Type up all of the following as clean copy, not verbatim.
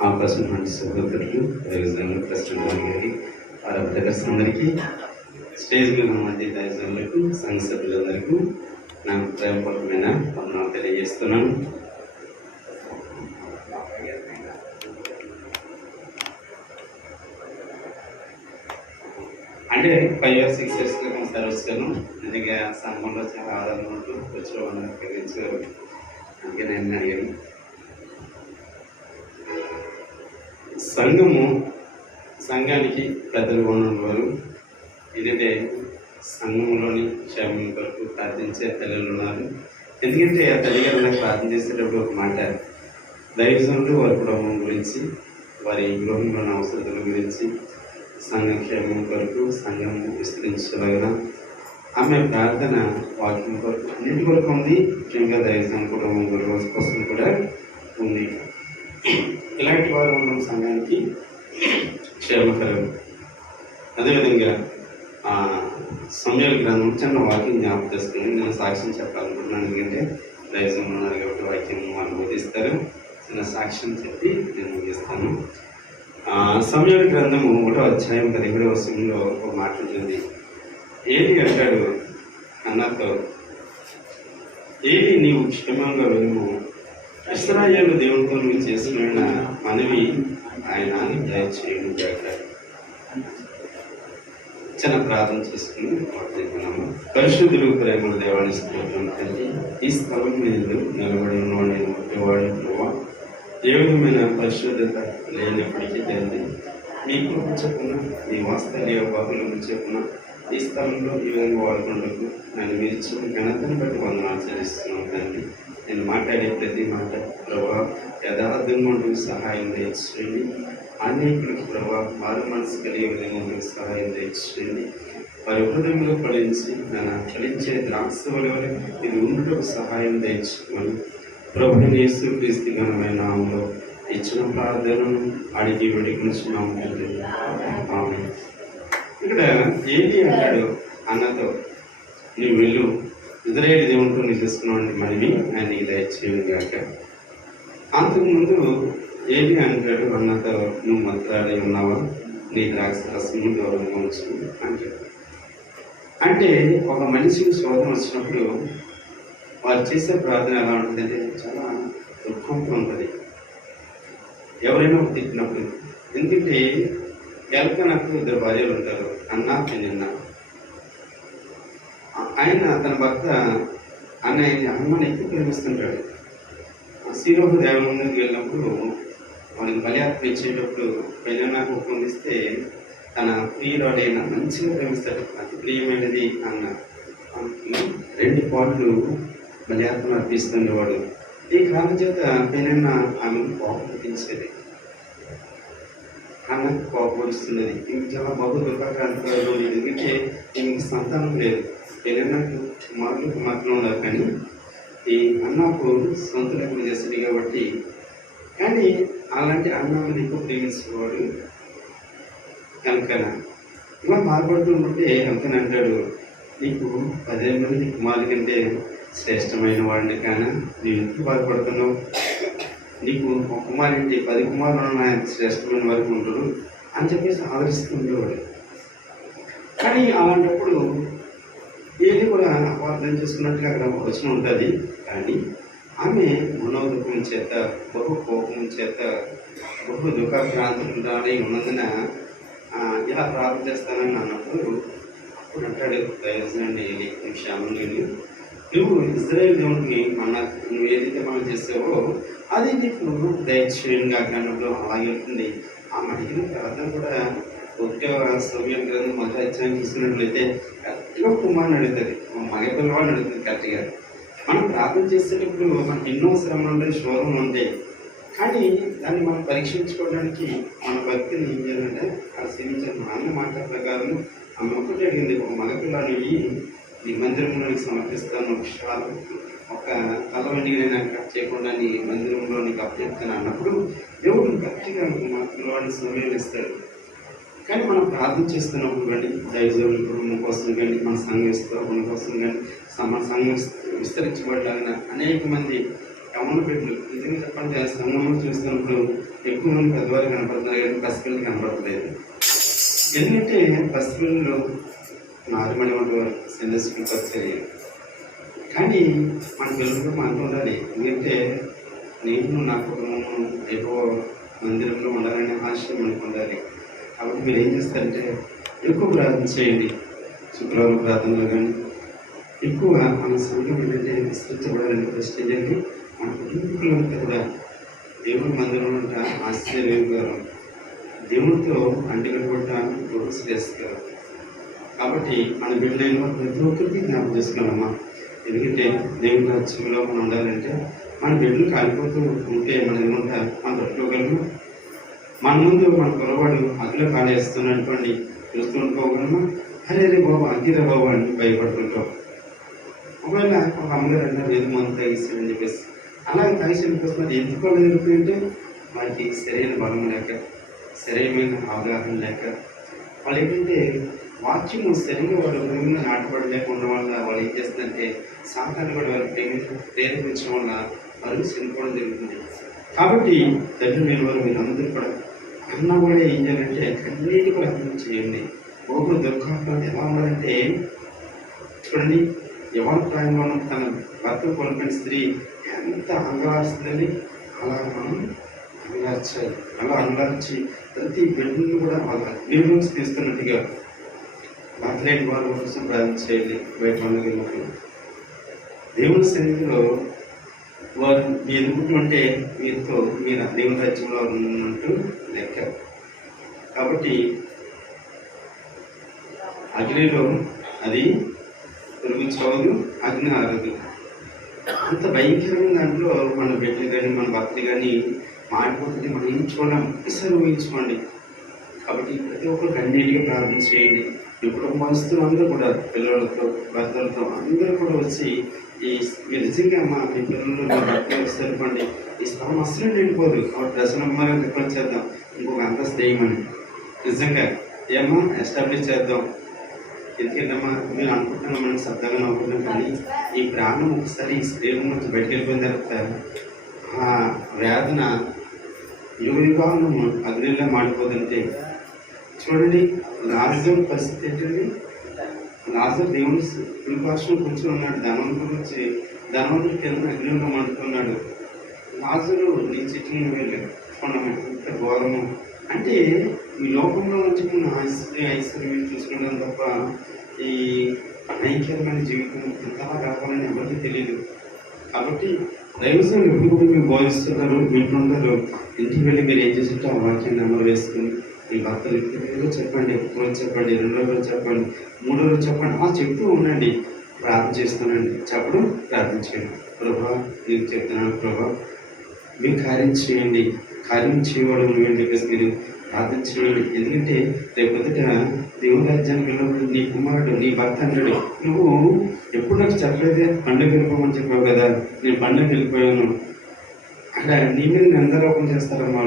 President సహోదరులు, దైవజనులు, president గారి బ్రదర్స్ అందరికీ, స్టేజ్ మీద మంది దైవజనులకు, సంఘ సభ్యులందరికీ నాకు ప్రేమపూర్వకమైన వందనాలు తెలియజేస్తున్నాను. అంటే 5 or 6 years క్రితం సర్వీస్ గాను నిజంగా సంఘంలో చాలా ఆదరణ ఉంటూ వచ్చేవాళ్ళు ఉపయోగించారు. అందుకే నేను అడిగాను. సంఘానికి పెద్దలు ఉన్నవారు, ఇదంటే సంఘంలోని క్షేమం కొరకు ప్రార్థించే తల్లులు ఉన్నారు. ఎందుకంటే ఆ తల్లిగారు నాకు ప్రార్థన చేసేటప్పుడు ఒక మాట, దైవజనులు వారి కుటుంబం గురించి, వారి గృహంలోని అవసరాల గురించి, సంఘ క్షేమం కొరకు, సంఘం విస్తరించగలగ ఆమె ప్రార్థన వాక్యం కొరకు అన్నింటి కొరకు ఉంది. ముఖ్యంగా దైవజన కుటుంబం కోసం కూడా ఉంది. ఇలాంటి వారు ఉన్న సంఘానికి క్షేమకరం. అదేవిధంగా సమయాల గ్రంథం చిన్న వాక్యం జ్ఞాపకం చేసుకుని నేను సాక్ష్యం చెప్పాలనుకుంటున్నాను. ఎందుకంటే దైవజనం ఉన్నారు కాబట్టి వాక్యం వాళ్ళు బోధిస్తారు. చిన్న సాక్ష్యం చెప్పి నేను ముగిస్తాను. సమయాల గ్రంథము 1వ అధ్యాయం 17వ వచనంలో ఒక మాట ఉంటుంది. ఏలి అంటాడు అన్నతో, ఏలి నీవు క్షేమంగా వెళ్ళము, ఇశ్రాయేలు దేవునితో నువ్వు చేసిన మనవి ఆయన దయచేయను గాక. చిన్న ప్రార్థన చేసుకుని ప్రార్థిస్తున్నాము. పరిశుద్ధులు, ప్రేమల దేవాన్ని స్తోత్రం తండ్రి. ఈ స్థలం మీద నిలబడి ఉన్నవాడు నేను ముఖ్యవాడు ప్రభావ. ఏ విధమైన పరిశుద్ధత లేనప్పటికీ తండ్రి, నీ కృప చెప్పున, నీ వాస్తవ్య బాహులను చెప్పున ఈ స్థలంలో ఈ విధంగా వాడుకుంటూ నన్ను మీరు ఇచ్చిన ఘనతను బట్టి వందనాలు చెల్లిస్తున్నాను తండ్రి. నేను మాట్లాడే ప్రతి మాట ప్రభావ యథార్థంగా ఉంటూ సహాయం తెచ్చేయండి. అనేకులకు ప్రభావ మారు మనసు కలిగే విధంగా సహాయం తెచ్చేయండి. వారి హృదయంలో ఫలించి నన్ను ఫలించే ద్రాక్ష వలె ఇది ఉండటకు సహాయం తెచ్చుకోమని ప్రభుని యేసుక్రీస్తు ఘనమైన నామములో ఇచ్చిన ప్రార్థనను అడిగి వేడుకొనుచున్నాము తండ్రి. ఆమేన్. ఇక్కడ ఏలి అంటాడు అన్నతో, నువ్వు వెళ్ళు, ఇశ్రాయేలు దేవునితో నువ్వు చేసుకున్నావు మనవి ఆయన నీకు దయచేయను గాక. అంతకుముందు ఏలి అంటాడు అన్నతో, నువ్వు మాట్లాడి ఉన్నావా, నీ ద్రాక్ష రసము దూరంగా ఉంచు అంటాడు. అంటే ఒక మనిషికి శోధన వచ్చినప్పుడు వారు చేసే ప్రార్థన ఎలా ఉంటుందంటే చాలా దుఃఖంతో ఉంటుంది. ఎవరైనా తిట్టినప్పుడు, ఎందుకంటే నాకు 2 భార్యలు ఉంటారు, అన్న పెళ్ళిన్న. ఆయన తన భర్త అమ్మని ఎక్కువ ప్రేమిస్తుంటాడు. శ్రీలోక దేవాలయం ముందుకు వెళ్ళినప్పుడు వాళ్ళని బలియాత్మ ఇచ్చేటప్పుడు పెళ్ళినాకు ఉపయోగిస్తే తన ప్రియురాడైన మంచిగా ప్రేమిస్తాడు. అతి ప్రియమైనది అన్న 2 పాటలు బలియాత్మ అర్పిస్తుండేవాడు. ఈ కారణం చేత పెళ్ళిన ఆమెను కోపం పుట్టించేది, అన్నకు కోపం వస్తున్నది. ఇంక చాలా బహు దుఃఖాలు. ఎందుకంటే ఇంక సంతానం లేదు. పెళ్ళినకు కుమార్తెలు ఉన్నారు, కానీ ఈ అన్నకు సొంత లెక్కలు చేస్తుంది కాబట్టి. కానీ అలాంటి అన్నను ఎక్కువ ప్రేమించేవాడు కనుక ఇలా బాధపడుతూ ఉంటే కనుక అంటాడు, నీకు 10 మంది కుమారుల కంటే శ్రేష్టమైన వాడిని కానీ నువ్వు ఎందుకు బాధపడుతున్నావు? నీకు ఒక కుమారు అంటే 10 కుమారులు ఆయన శ్రేష్టమైన వరకు ఉంటాడు అని చెప్పేసి ఆదరిస్తూ ఉండేవాడు. కానీ అలాంటప్పుడు ఏది కూడా అపార్థం చేసుకున్నట్టుగా అక్కడ వచనం ఉంటుంది. కానీ ఆమె మనోదుఖం చేత, బహు కోపం చేత, బహు దుఃఖాక్రాంతులై ఉన్నందున ఇలా ప్రార్థన చేస్తానని అన్నప్పుడు అప్పుడు అంటాడు దయచేయండి క్షేమం లేని, నువ్వు ఇశ్రాయేలు దేవునికి నువ్వు ఏదైతే మనం చేసావో అది నీకు దయచేయంగా అన్నప్పుడు అలాగే ఉంటుంది. ఆ మడిగిన ప్రార్థన కూడా కొద్దిగా సమయం గ్రంథం 1వ అధ్యాయం చూసినట్లయితే కరెక్ట్గా కుమారుని అడుగుతుంది, మగ పిల్లవాడిని అడుగుతుంది కరెక్ట్గా. మనం ప్రార్థన చేసేటప్పుడు మనకి ఎన్నో శ్రమలు ఉంటాయి, శోధనలు ఉంటాయి. కానీ దాన్ని మనం పరీక్షించుకోవడానికి మన భక్తిని ఏం చేయాలంటే ఆ సేవించాలి. నాన్న మాట ప్రకారం ఆమె ఒక్కటి అడిగింది, ఒక మగపిల్లాడు నీ మందిరంలోనికి సమర్పిస్తాను, ఒక తల వెండికి నేను కట్ చేయకుండా నీ మందిరంలో నీకు అప్పచెప్తాను అన్నప్పుడు దేవుడు గట్టిగా మా పిల్లవాడిని సమయం ఇస్తాడు. కానీ మనం ప్రార్థన చేస్తున్నప్పుడు కానీ దైవజనుల కుటుంబం కోసం కానీ మన సంఘ స్థాపన కోసం కానీ మన సంఘం విస్తరించబడాలని అనేక మంది యవ్వన బిడ్డలు నిజంగా చెప్పండి, సంఘంలో చూస్తున్నప్పుడు ఎక్కువ మంది పెద్దవారు కనపడుతున్నారు కానీ పసిపిల్లలు కనపడలేదు. ఎందుకంటే పసిపిల్లలు నార్మల్ ఉండేవారు, సండే స్కూల్కి వచ్చాయి. కానీ మన పిల్లలు మనకు ఉండాలి. ఎందుకంటే నేను నా కుటుంబం ఎక్కువ మందిరంలో ఉండాలనే ఆశయం మనకు ఉండాలి. కాబట్టి మీరు ఏం చేస్తారంటే ఎక్కువ ప్రార్థన చేయండి. శుక్రవారం ప్రార్థనలో కానీ ఎక్కువ మన సంఘం ఏంటంటే విస్తరించబడాలని ప్రశ్నించండి. మన కుటుంబీకులంతా కూడా దేవుడి మందిరంలో ఉంట ఆశ్చర్యగారు, దేవుడితో అంటికట్టుబడ్డ రోజు చేస్తారు. కాబట్టి మన బిడ్డలైన ప్రతి ఒక్కరికి జ్ఞాపకం చేసుకోవాలమ్మా. ఎందుకంటే దేవుడి రాజ్యంలో మనం ఉండాలంటే మన బిడ్డలు కాలిపోతూ ఉంటే మనం ఏమంటా మనం పట్టుకోగలము. మన ముందు మన పొరవాడు అగ్గిలో కాలేస్తున్నటువంటి చూస్తూ ఉంటుకోగలమా? అరే రే బాబు అగ్గిరా బాబు అని భయపడుతుంటాం. ఒకవేళ ఒక అమ్మగారు అంటారు ఏది మందు తాగిస్తాడని చెప్పేసి అలాగే తాగిసి వెళ్ళిపోతున్నారు. ఎందుకు వాళ్ళు జరుగుతుందంటే వారికి సరైన బలం లేక, సరైన అవగాహన లేక, వాళ్ళు ఏంటంటే వాక్యం సరిగ్గా వాళ్ళ మీద నాటుపడలేకుండా వల్ల వాళ్ళు ఏం చేస్తుందంటే సాతాన్ని కూడా వాళ్ళు ప్రేరేపించడం వల్ల వాళ్ళు చనిపోవడం జరుగుతుంది. కాబట్టి తండ్రి లేని వారు మీరందరూ కూడా అన్న కూడా ఏం చేయాలంటే కన్నీటి కూడా అర్థం చేయండి. ఓపు దుఃఖాలు ఎలా ఉండాలంటే చూడండి, ఎవరి ప్రాయంలో ఉన్న తన భర్త కోల్పోయిన స్త్రీ ఎంత అంగలారుస్తుందని అలా మనం అంగలార్చాలి. అలా అంగలార్చి ప్రతి బిడ్డను కూడా వాళ్ళ అగ్నిలోంచి తీస్తున్నట్టుగా భర్త లేని వారి కోసం ప్రార్థన చేయాలి. బయట వండగలిగినప్పుడు దేవుని సన్నిధిలో వారు మీ ఎదుగుతుంటే మీతో మీరు దేవుని రాజ్యంలో ఉన్నట్టు లెక్క. కాబట్టి అగ్నిలో అది పురుగు చావదు, అగ్ని ఆరదు. అంత భయంకరమైన దాంట్లో మన బిడ్డలు కానీ మన భర్తలు కానీ మాడిపోతుంటే మనం ఏం చూడలేం. ఒకసారి ఊహించుకోండి. కాబట్టి ప్రతి ఒక్కరు కన్నీటిగా ప్రార్థన చేయండి. ఇప్పుడు మనుషులు అందరూ కూడా పిల్లలతో భర్తలతో అందరూ కూడా వచ్చి మీరు నిజంగా మా మీ పిల్లలు మా భర్తలు వస్తారనుకోండి, ఈ స్థలం అస్సలు నిండిపోదు. కాబట్టి దర్శనమ్మగా రికార్డ్ చేద్దాం, ఇంకొక అంతస్తు వేయమని. నిజంగా ఏమో ఎస్టాబ్లిష్ చేద్దాం. ఎందుకంటమ్మా మీరు అనుకుంటున్నాం మనకి శబ్దంగా నవ్వుకుంటున్నాం, కానీ ఈ ప్రాణం ఒకసారి ఈ శరీరం నుంచి బయటకు వెళ్ళిపోయిన తర్వాత ఆ వేదన యుగాలను అగ్నిలో మాడిపోతుంటే చూడండి. లాజరు పరిస్థితి ఏంటండి? లాజరు దేవుని కుడిపార్శ్వం కూర్చొని ఉన్నాడు. ధనవంతుడు వచ్చి ధనవంతుడి కింద అగ్నిలో మండుతున్నాడు. లాజరు నీ చెట్టుని వెళ్ళి కొండము ఇంత ఘోరము అంటే ఈ లోకంలో నుంచి మనం ఐశ్వర్యం చూసుకుంటాం తప్ప ఈ ఐక్యమైన జీవితం ఎంతలా కావాలని ఎవరికి తెలియదు. కాబట్టి దైవజనులు ఎప్పుడు కూడా మీరు బోధిస్తున్నారు, వింటుంటారు. ఇంటికి వెళ్ళి మీరు ఏం చేస్తుంటే ఆ వాక్యాన్ని అమలు వేసుకుని మీ భర్తలు రోజు చెప్పండి, ఒకరోజు చెప్పండి, 2వ రోజు చెప్పండి, 3వ రోజు చెప్పండి, చెప్తూ ఉండండి. ప్రార్థన చేస్తానండి, చెప్పడం ప్రార్థన చేయండి. ప్రభా నేను చెప్తున్నాను, ప్రభా మీరు కార్యం చేయండి, కార్యం చేయవాడు నువ్వు చెప్పేసి మీరు ప్రార్థన చేయండి. ఎందుకంటే రేపొద్దుట దేవుని రాజ్యానికి వెళ్ళినప్పుడు నీ కుమారుడు నీ భర్త అన్నాడు, నువ్వు ఎప్పుడు నాకు చెప్పలేదే పండుగ వెళ్ళిపోమని చెప్పావు కదా, నేను పండుగ వెళ్ళిపోయాను. అక్కడ నీ మీద నిందారోపణ చేస్తారమ్మా.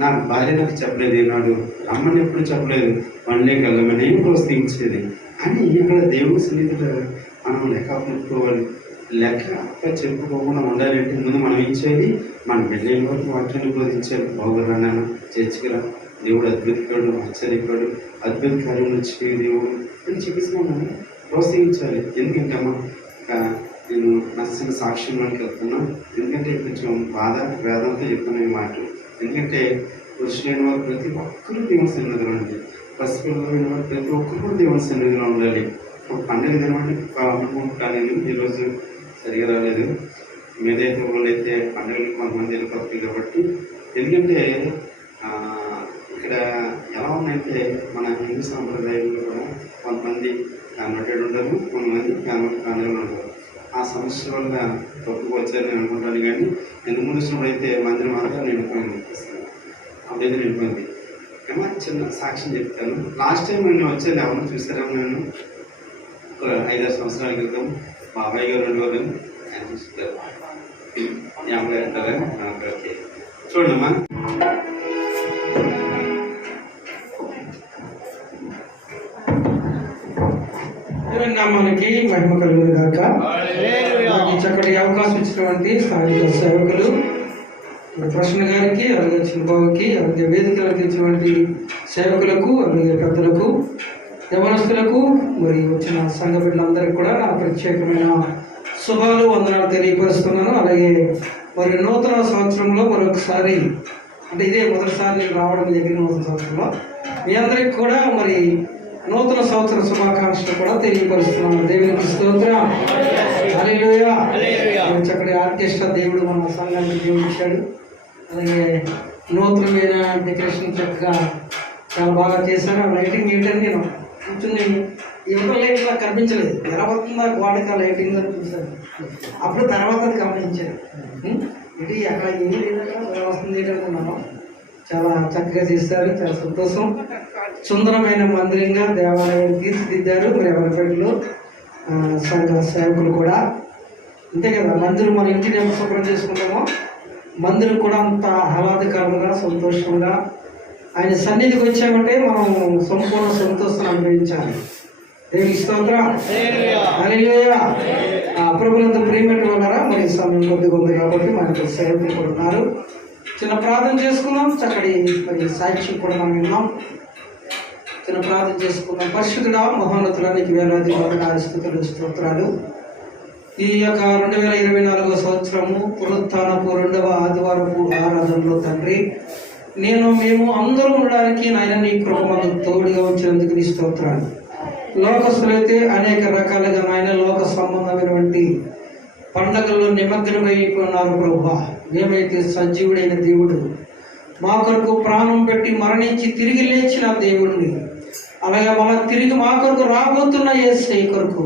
నా భార్య నాకు చెప్పలేదు, నాడు రమ్మని ఎప్పుడు చెప్పలేదు, పండుగకి వెళ్ళమని ప్రోత్సహించేది అని ఇక్కడ దేవుని సన్నిధిలో మనం లెక్క పెట్టుకోవాలి. లెక్క చెప్పుకోకుండా ఉండాలంటే ముందు మనం ఏం చేయాలి? మన బిడ్డల వరకు వాక్యాన్ని బోధించాలి. బాగురానా చర్చికిరా, దేవుడు అద్భుతకాడు, ఆశ్చర్యకాడు, అద్భుత కార్యంలో చేయ దేవుడు అని చెప్పేసి మనం ప్రోత్సహించాలి. ఎందుకంటే అమ్మా నేను నచ్చిన సాక్ష్యంలోకి వెళ్తున్నాను. ఎందుకంటే కొంచెం బాధ వేదంతో చెప్తున్నాను ఈ మాటలు. ఎందుకంటే పురుషులైన వారు ప్రతి ఒక్కరూ దేవుని సన్నిధిలో ఉండాలి. పసిపిల్లలైన వారు ప్రతి ఒక్కరు కూడా దేవుని సన్నిధిలో ఉండాలి. ఒక పండుగ దినమంటే కానీ ఈరోజు సరిగా రాలేదు. మీదైతే వాళ్ళైతే పండుగలు కొంతమంది వెళ్ళిపోతుంది. కాబట్టి ఎందుకంటే ఇక్కడ ఎలా ఉన్నాయంటే మన హిందూ సాంప్రదాయంలో కూడా కొంతమంది కన్వర్టెడ్ ఉంటారు, కొంతమంది కానలు ఉంటారు. ఆ సమస్య వల్ల తప్పుకు వచ్చారని అనుకుంటాను. కానీ ఎందుకు ముందు వచ్చినప్పుడు అయితే మందిరం మాత్రం నిండిపోయింది, అప్పుడైతే నిండిపోయింది. ఏమో చిన్న సాక్ష్యం చెప్తాను. లాస్ట్ టైం నేను వచ్చాను, ఎవరు చూసారా? నేను ఒక 5-6 సంవత్సరాల క్రితం బాబాయ్ గారు ఉండేవారు, ఆయన చూస్తారు. అమ్మగారు అంటారా? ఓకే, చూడమ్మా. మనకి మహిమ కలుగును గాక. చక్కటి అవకాశం ఇచ్చిన వచ్చినటువంటి స్థానిక సేవకులు ప్రశ్న గారికి, అలాగే చిన్నబాబుకి, అలాగే వేదికలకు ఇచ్చినటువంటి సేవకులకు, అలాగే పెద్దలకు, యవనస్తులకు, మరి వచ్చిన సంఘ బిడ్డలందరికీ కూడా నా ప్రత్యేకమైన శుభాలు, వందనాలు తెలియపరుస్తున్నాను. అలాగే మరి నూతన సంవత్సరంలో మరొకసారి, అంటే ఇదే మొదటిసారి నేను రావడం జరిగిన నూతన సంవత్సరంలో మీ అందరికి కూడా మరి నూతన సంవత్సర శుభాకాంక్షలు కూడా తెలియపరుస్తున్నాను. దేవునికి స్తోత్రం, హల్లెలూయా. చక్కటి ఆర్కెస్ట్రా దేవుడు మన సంఘానికి దేవుడు ఇచ్చాడు. అలాగే నూతనమైన డెకరేషన్ చక్కగా చాలా బాగా చేశారు. ఆ లైటింగ్ ఏంటని నేను కూర్చుని ఎవరి లైట్ నాకు కనిపించలేదు, ఎలా వస్తుందా గోడకి ఆ లైటింగ్ అని చూశాను. అప్పుడు తర్వాత అది గమనించాను, ఇది అక్కడ ఏమీ లేదక్కడ ఎలా వస్తుంది ఏంటనుకున్నాను. చాలా చక్కగా చేస్తారు, చాలా సంతోషం. సుందరమైన మందిరంగా దేవాలయాన్ని తీర్చిదిద్దారు. మరి ఎవరిపేటలో సంఘ సేవకులు కూడా అంతే కదా. మందిరం మన ఇంటిని ఎంత శుభ్రం చేసుకుంటామో మందిరం కూడా అంత ఆహ్లాదకరంగా, సంతోషంగా ఆయన సన్నిధికి వచ్చామంటే మనం సంపూర్ణ సంతోషం అనుభవించాలి. దేవుని స్తోత్రం, హల్లెలూయా. ప్రభువునంత ప్రియమైన వాళ్ళారా, మరి సమయం కొద్దిగా ఉంది కాబట్టి మనకి సేవకులు కూడా ఉన్నారు. చిన్న ప్రార్థన చేసుకుందాం. చక్కటి మరి సాక్ష్యం కూడా మనం విన్నాం. చిన్న ప్రార్థన చేసుకుందాం. పరిశుద్ధుడా, మహోన్నతుడా, నీకు వేలాది వందనాలు, స్తుతులు, స్తోత్రాలు. ఈ యొక్క 2024 సంవత్సరము పునరుత్థానపు 2వ ఆదివారపు ఆరాధనలో తండ్రి, మేము అందరూ ఉండడానికి నాయన నీ కృప మాకు తోడుగా వచ్చినందుకు నీ స్తోత్రాలు. లోకస్తులైతే అనేక రకాలుగా నాయన లోక సంబంధమైనటువంటి పండగల్లో నిమగ్నమైపోయినారు ప్రభువా. మేమైతే సజీవుడైన దేవుడు, మా కొరకు ప్రాణం పెట్టి మరణించి తిరిగి లేచిన దేవుడిని, అలాగే మళ్ళా తిరిగి మా కొరకు రాబోతున్న యేసయ్య కొరకు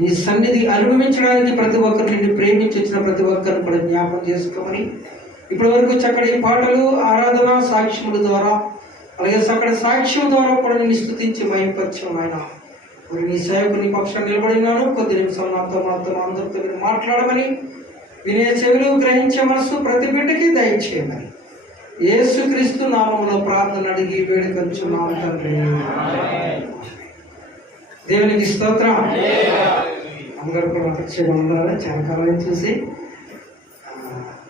నీ సన్నిధి అనుభవించడానికి ప్రతి ఒక్కరు, నిన్ను ప్రేమించి వచ్చిన ప్రతి ఒక్కరిని కూడా జ్ఞాపకం చేసుకోమని ఇప్పటి వరకు చక్కటి పాటలు, ఆరాధన, సాక్ష్యముల ద్వారా, అలాగే చక్కటి సాక్ష్యం ద్వారా కూడా నేను స్తుతించి మహిమపరిచాం ఆయన. మరి నీ సేవకుని పక్షాన్ని నిలబడినాను. కొద్ది నిమిషాలు నాతో అందరితో మీరు మాట్లాడమని, వినే చెవులు, గ్రహించే మనసు ప్రతి బిడ్డకి దయచేయమని యేసుక్రీస్తు నామములో ప్రార్థన అడిగి వేడుకొంచున్నాము తండ్రి. దేవునికి స్తోత్రం. అందరూ కూడా ప్రత్యేకంగా ఉండాలి. చాలా కాలం చూసి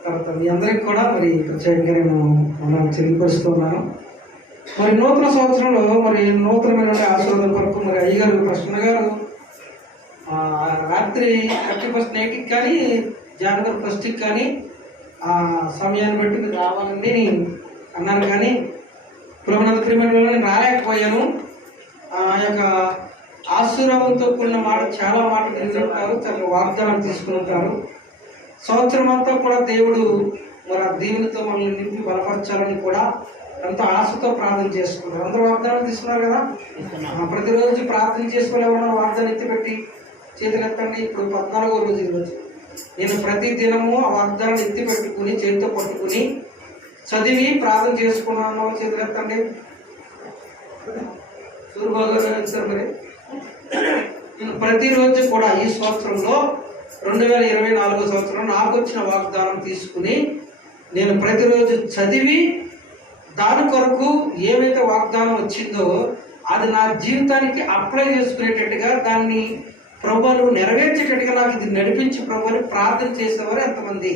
తర్వాత మీ అందరికి కూడా మరి ప్రత్యేకంగా నేను మనం తెలియపరుస్తున్నాను. మరి నూతన సంవత్సరంలో మరి నూతనమైన ఆశీర్వాదం కొరకు మరి అయ్యగారు ప్రశ్న గారు రాత్రి 31st నైట్కి కానీ జనవరి 1st కానీ ఆ సమయాన్ని బట్టి మీరు రావాలండి అన్నారు. కానీ ప్రభునంద ప్రియమైన నేను రాలేకపోయాను. ఆ యొక్క ఆశీర్వాదంతో కూడిన మాట, చాలా మాటలు నిలబెట్టారు, చాలా వాగ్దానం తీసుకుని ఉంటారు. సంవత్సరం అంతా కూడా దేవుడు మరి ఆ దీవునితో మనల్ని నింపి బలపరచాలని కూడా ఎంతో ఆశతో ప్రార్థన చేసుకున్నారు. అందరూ వాగ్దానం తీసుకున్నారు కదా. ప్రతిరోజు ప్రార్థన చేసుకునే వాగ్దానం ఎత్తిపెట్టి చేతులు ఎత్తండి. ఇప్పుడు 14వ రోజు ఈరోజు. నేను ప్రతి దినము ఆ వాగ్దానం ఎత్తి పెట్టుకుని చేతితో పట్టుకుని చదివి ప్రార్థన చేసుకున్నాను. చేతులు ఎత్తండి. సూర్యబాబు మరి నేను ప్రతిరోజు కూడా ఈ సంవత్సరంలో 2024 సంవత్సరం నాకు వచ్చిన వాగ్దానం తీసుకుని నేను ప్రతిరోజు చదివి దాని కొరకు ఏమైతే వాగ్దానం వచ్చిందో అది నా జీవితానికి అప్లై చేసుకునేటట్టుగా, దాన్ని ప్రభువును నెరవేర్చేటట్టుగా నాకు ఇది నడిపించి ప్రభువుని ప్రార్థన చేసేవారు ఎంతమంది?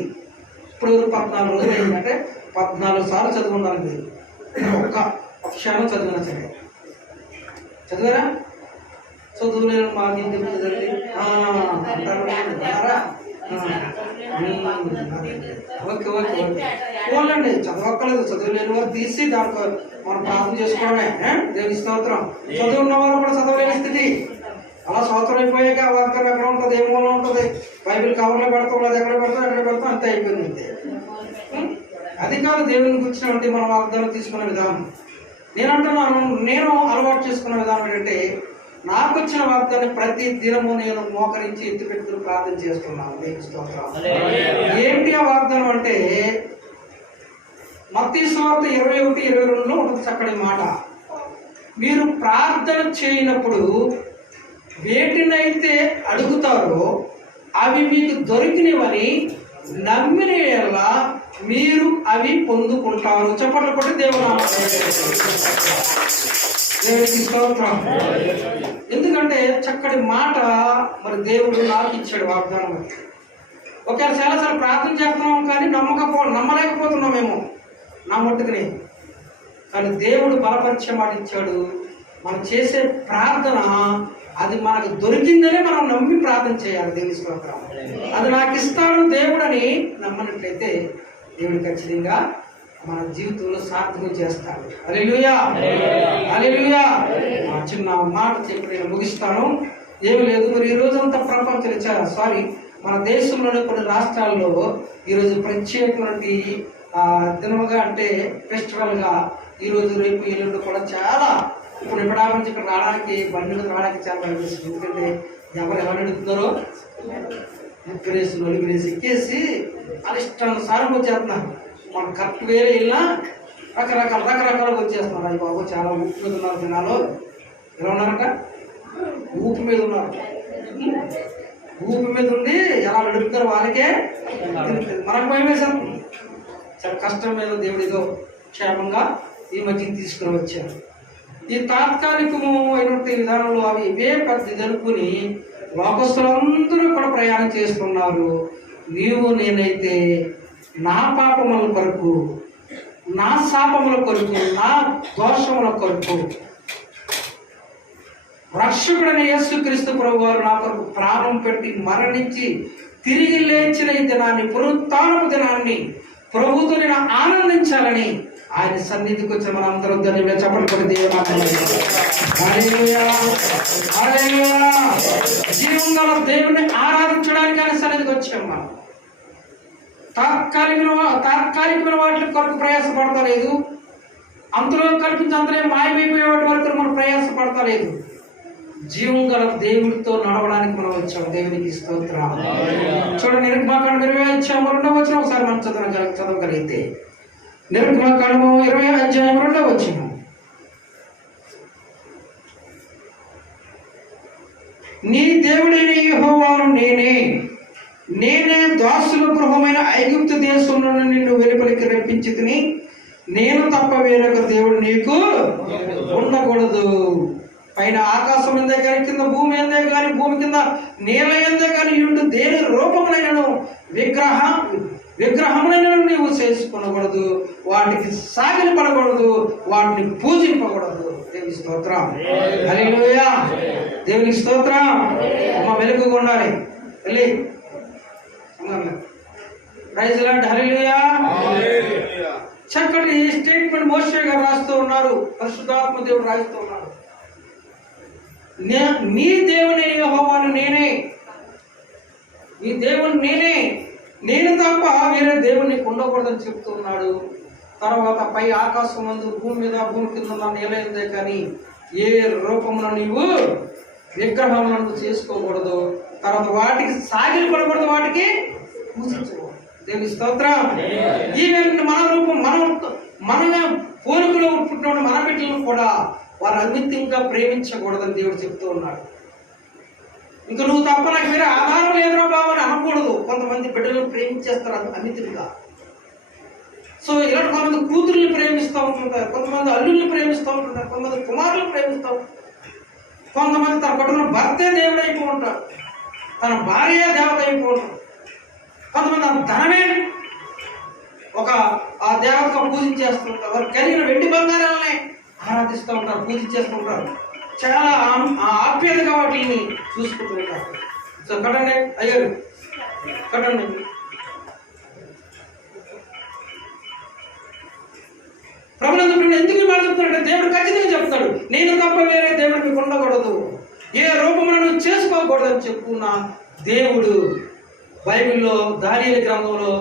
ఇప్పుడు 14 రోజులు అయిందంటే 14 సార్లు చదువుకున్నారు. మీరు ఒక్క క్షణం చదివినా సరే చదివారా? చదువులేను మాకేం చెప్తుందండి అంటారా? ఓకే ఓకే ఓకే పోలండి, చదవక్కలేదు. చదువులేని వారు తీసి దాంట్లో మనం ప్రార్థన చేసుకోవడమే. దేవుని స్తోత్రం. చదువు ఉన్నవారు కూడా చదవలేని స్థితి. అలా సంవత్సరం అయిపోయాక ఆ వాగ్దానం ఎక్కడ ఉంటుంది, ఏ మూలంలో ఉంటుంది, బైబిల్ కవర్లో పెడతాం, లేదా ఎక్కడ పెడతాం అంతే అయిపోయింది. అంతే. అది కాదు దేవుని గురించినటువంటి మనం వాగ్దానం తీసుకునే విధానం. నేనంటున్నాను, నేను అలవాటు చేసుకున్న విధానం ఏంటంటే, నాకు వచ్చిన వాగ్దాన్ని ప్రతి దినము నేను మోకరించి ఎత్తిపెట్టుకుని ప్రార్థన చేస్తున్నాను. దేవుని స్తోత్రం. ఏంటి ఆ వాగ్దానం అంటే, మత్తయి సువార్త 21:22లో ఉంటుంది చక్కటి మాట. మీరు ప్రార్థన చేయనప్పుడు వేటినైతే అడుగుతారో అవి మీకు దొరికినవని నమ్మిన యెడల మీరు అవి పొందుకుంటారు. చెప్పట్లు కొట్టి దేవునికి స్తోత్రం. ఎందుకంటే చక్కటి మాట మరి దేవుడు నాకు ఇచ్చాడు వాగ్దానం. ఒకవేళ చాలాసార్లు ప్రార్థన చేస్తున్నాం కానీ నమ్మలేకపోతున్నామేమో నా మట్టుకునే. కానీ దేవుడు బలపరిచే మాట ఇచ్చాడు. మనం చేసే ప్రార్థన అది మనకు దొరికిందనే మనం నమ్మి ప్రార్థన చేయాలి. దేవుని స్తోత్రం. అది నాకు ఇస్తాడు దేవుడు అని నమ్మనట్లయితే దేవుడు ఖచ్చితంగా మన జీవితంలో సార్థకం చేస్తాడు. హల్లెలూయా, హల్లెలూయా. చిన్న మాట చెప్పి నేను ముగిస్తాను. ఏమి లేదు, మరి ఈ రోజంతా ప్రపంచంలో మన దేశంలోని కొన్ని రాష్ట్రాల్లో ఈరోజు ప్రత్యేకమైన దినముగా అంటే ఫెస్టివల్గా ఈరోజు రేపు ఎల్లుండి కూడా చాలా ఇప్పుడు నుంచి ఇక్కడ రావడానికి బండి రావడానికి చాలా అనిపిస్తుంది. ఎందుకంటే ఎవరు అడుగుతున్నారో నలుగురేసి ఎక్కేసి అది ఇష్టానుసారం వచ్చేస్తున్నారు. మనం కరెక్ట్ వేరే వెళ్ళినా రకరకాలుగా వచ్చేస్తున్నారు. అది బాబు చాలా ఊపు మీద ఉన్నారు జనాలు. ఎలా ఉన్నారట? ఊపు మీద ఉన్నారు. ఊపి మీద ఉండి ఎలా నడుపుతారు వాళ్ళకే మనకు భయం వేసేస్తుంది. చాలా కష్టం మీద దేవుడితో క్షేమంగా ఈ మధ్యకి తీసుకుని వచ్చారు. ఈ తాత్కాలికము అయినటువంటి విధానంలో అవి ఇవే పెద్ద జరుపుకుని లోకస్తులందరూ కూడా ప్రయాణం చేస్తున్నారు. నీవు నేనైతే నా పాపముల కొరకు, నా శాపముల కొరకు, నా దోషముల కొరకు రక్షకుడైన యేసుక్రీస్తు ప్రభువారు నా కొరకు ప్రాణం పెట్టి మరణించి తిరిగి లేచిన ఈ దినాన్ని, పునరుత్థానపు దినాన్ని ప్రభుతో నేను ఆనందించాలని ఆయన సన్నిధికి వచ్చిన మన అందరం ధన్యంగా చెప్పబడి జీవంగల దేవుడిని ఆరాధించడానికి ఆయన సన్నిధికి వచ్చాం. మనం తాత్కాలికమైన వాటి కొరకు ప్రయాసపడతలేదు. అంతలో కల్పించి అందరూ మాయమైపోయే వాటి వరకు మనం ప్రయాసపడతలేదు. జీవం గల దేవుడితో నడవడానికి మనం వచ్చాం. దేవునికి స్తోత్రం. చూడండి, నిర్గమాకాండం 20 ఒకసారి మనం చదవగలిగితే నిర్గమాకాండము 20 నీ దేవుడైన యెహోవాను నేనే దాసుల గృహమైన ఐగుప్తు దేశంలో నిన్ను వెలుపలికి రప్పించి తిని, నేను తప్ప వేరొక దేవుడు నీకు ఉండకూడదు. పైన ఆకాశం ఎందే కానీ, కింద భూమి ఎందే కానీ, భూమి కింద నేల ఎందే కానీ ఉండు దేని రూపమునైనను విగ్రహమునైనను నీవు చేసుకునకూడదు. వాటికి సాగిలి పడకూడదు, వాటిని పూజింపకూడదు. దేవుని స్తోత్రం. హల్లెలూయా, దేవునికి స్తోత్రం. అమ్మ వెలుగుగా ఉండాలి. వెళ్ళి ప్రైజ్ లార్డ్. హల్లెలూయా. చక్కటి స్టేట్మెంట్ మోషే గారు రాస్తూ ఉన్నారు, పరిశుద్ధాత్మ దేవుడు రాస్తూ ఉన్నారు. నీ దేవుని యెహోవాను నీ దేవుని నేను తప్ప వేరే దేవుణ్ణి ఉండకూడదని చెప్తున్నాడు. తర్వాత పై ఆకాశం మందు, భూమి మీద, భూమి కింద ఉన్న నేల ఉందే కానీ ఏ రూపంలో నీవు విగ్రహములను చేసుకోకూడదు. తర్వాత వాటికి సాగిలి పడకూడదు, వాటికి పూజించకూడదు. దేవుని స్తోత్రం. ఈవెన్ మన రూపం, మన పోలికలో పుట్టిన మన బిడ్డలను కూడా వారు అమితంగా ప్రేమించకూడదని దేవుడు చెప్తూ ఉన్నాడు. ఇంకా నువ్వు తప్ప నాకు వేరే ఆధారం లేదురా బాబు అని అనకూడదు. కొంతమంది బిడ్డలను ప్రేమించేస్తారు అమితంగా. సో ఇలాంటి కొంతమంది కూతుర్ని ప్రేమిస్తూ ఉంటుంటారు, కొంతమంది అల్లుల్ని ప్రేమిస్తూ ఉంటుంటారు, కొంతమంది కుమారులను ప్రేమిస్తూ ఉంటారు, కొంతమంది తన పట్టుకున్న భర్తే దేవుడు అయిపో ఉంటారు, తన భార్య దేవత అయిపో ఉంటారు, కొంతమంది అంత ధనమే ఒక ఆ దేవతగా పూజించేస్తూ ఉంటారు. వారు కలిగిన వెండి బంగారాలనే ఆరాధిస్తూ ఉంటారు, పూజించేస్తూ ఉంటారు. చాలా ఆప్యాయతగా వాటిని చూసుకుంటూ ఉంటారు. సో కట్టండి అయ్యారు, కట్టండి. ప్రభునందు ఎందుకు మాట చెప్తున్నాడంటే దేవుడు ఖచ్చితంగా చెప్తాడు, నేను తప్ప వేరే దేవుడు మీకు ఉండకూడదు, ఏ రూపములను చేసుకోకూడదు అని చెప్పుకున్న దేవుడు బైబిల్లో దానియేలు గ్రంథంలో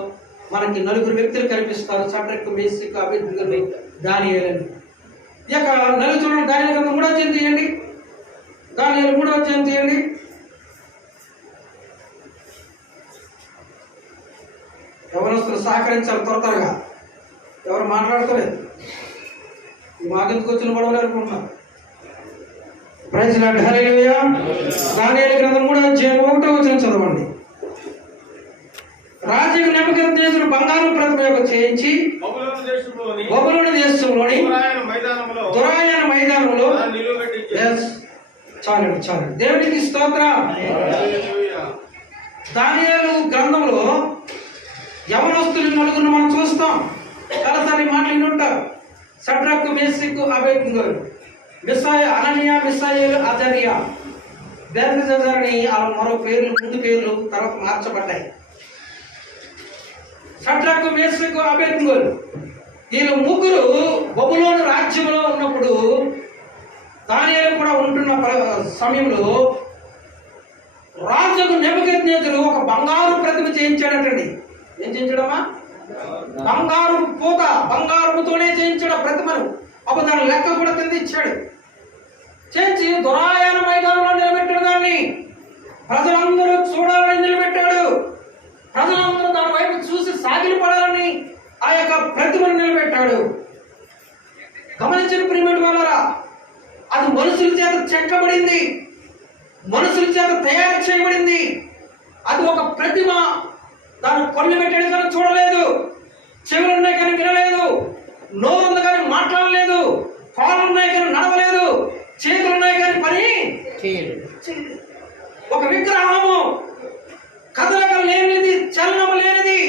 మనకి 4 వ్యక్తులు కనిపిస్తారు. షడ్రకు, మేషకు, అబేద్నెగోని, దానియేలు. ఇక నలుగురు చూడండి. దానియేలు గ్రంథం 3వ అధ్యాయం తీయండి. దానియేలు 3వ అధ్యాయం తీయండి. యవనస్తులు సహకరించాలి త్వరగా. ఎవరు మాట్లాడతలేదు, మాకెందుకు వచ్చిన గొడవలు అనుకుంటున్నారు. Praise Lord. హల్లెలూయా. దానియేలు గ్రంథం 3వ అధ్యాయం 1వ వచనం చదవండి. రాజు నెబుకద్నెజరు బంగారు ప్రతిమ చేయించి బబులోను దేశంలోని దురాయన మైదానంలో చాలండి. దేవునికి స్తోత్రం. దానియేలు గ్రంథంలో యవనస్తులు నలుగురు మనం చూస్తాం. చాలాసార్లు ఈ మాటలు విని ఉంటారు. షడ్రకు, మేషకు, అబేద్నెగో, అననీయ, మిషాయేలు, అజర్యా, బెల్తెషాజర్ అని మరో పేర్లు, ముందు పేర్లు తర్వాత మార్చబడ్డాయి. షడ్రకు, మేషకు, అబేద్నెగో వీళ్ళు ముగ్గురు బబులోను రాజ్యంలో ఉన్నప్పుడు, దానియేలు కూడా ఉంటున్న సమయంలో రాజుకు నెబుకద్నెజరు ఒక బంగారు ప్రతిమ చేయించాడటండి. ఏం చేయించడమా? బంగారు పూత, బంగారుతోనే చేయించాడు ప్రతిమను. అప్పుడు దాని లెక్క కూడా కింద ఇచ్చాడు. చేయించి దురాయాన మైదానంలో నిలబెట్టాడు. దాన్ని ప్రజలందరూ చూడాలని నిలబెట్టాడు. ప్రజలందరూ దాని వైపు చూసి సాగిలి పడాలని ఆ యొక్క ప్రతిమను నిలబెట్టాడు. గమనించిన ప్రియమైన వాళ్ళారా, అది మనుషుల చేత చెక్కబడింది, మనుషుల చేత తయారు చేయబడింది. అది ఒక ప్రతిమ. దాన్ని కొల్లు పెట్టాడు కానీ చూడలేదు, చెవులు ఉన్నాయి కానీ వినలేదు, నోరు ఉంది కానీ మాట్లాడలేదు, కాళ్ళు ఉన్నాయి కానీ నడవలేదు, చేతులు ఉన్నాయి కానీ పని చేయలేదు. ఒక విగ్రహము, కదలక లేనిది, చలనము లేనిది.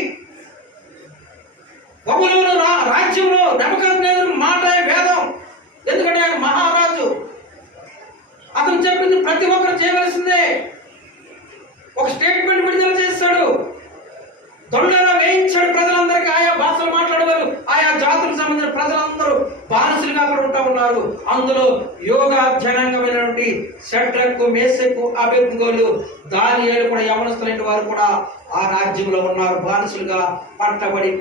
బబులోను రాజ్యంలో నెబుకద్నెజరు మాట వేదం. ఎందుకంటే ఆయన మహారాజు. అతను చెప్పింది ప్రతి ఒక్కరు చేయవలసిందే. ఒక స్టేట్మెంట్ విడుదల చేస్తాడు. దొండగా వేయించాడు ప్రజలందరికీ. ఆయా భాషలు మాట్లాడేవారు, ఆయా జాతులకు సంబంధించిన ప్రజలందరూ బానిసలుగా అక్కడ ఉంటా ఉన్నారు. అందులో యోగా జనాంగమైనటువంటి షడ్రకు, మేషకు, అబేద్నెగోలు, దానియేలు కూడా యవనస్తులైన వారు కూడా ఆ రాజ్యంలో ఉన్నారు. బానిసలుగా పట్టబడి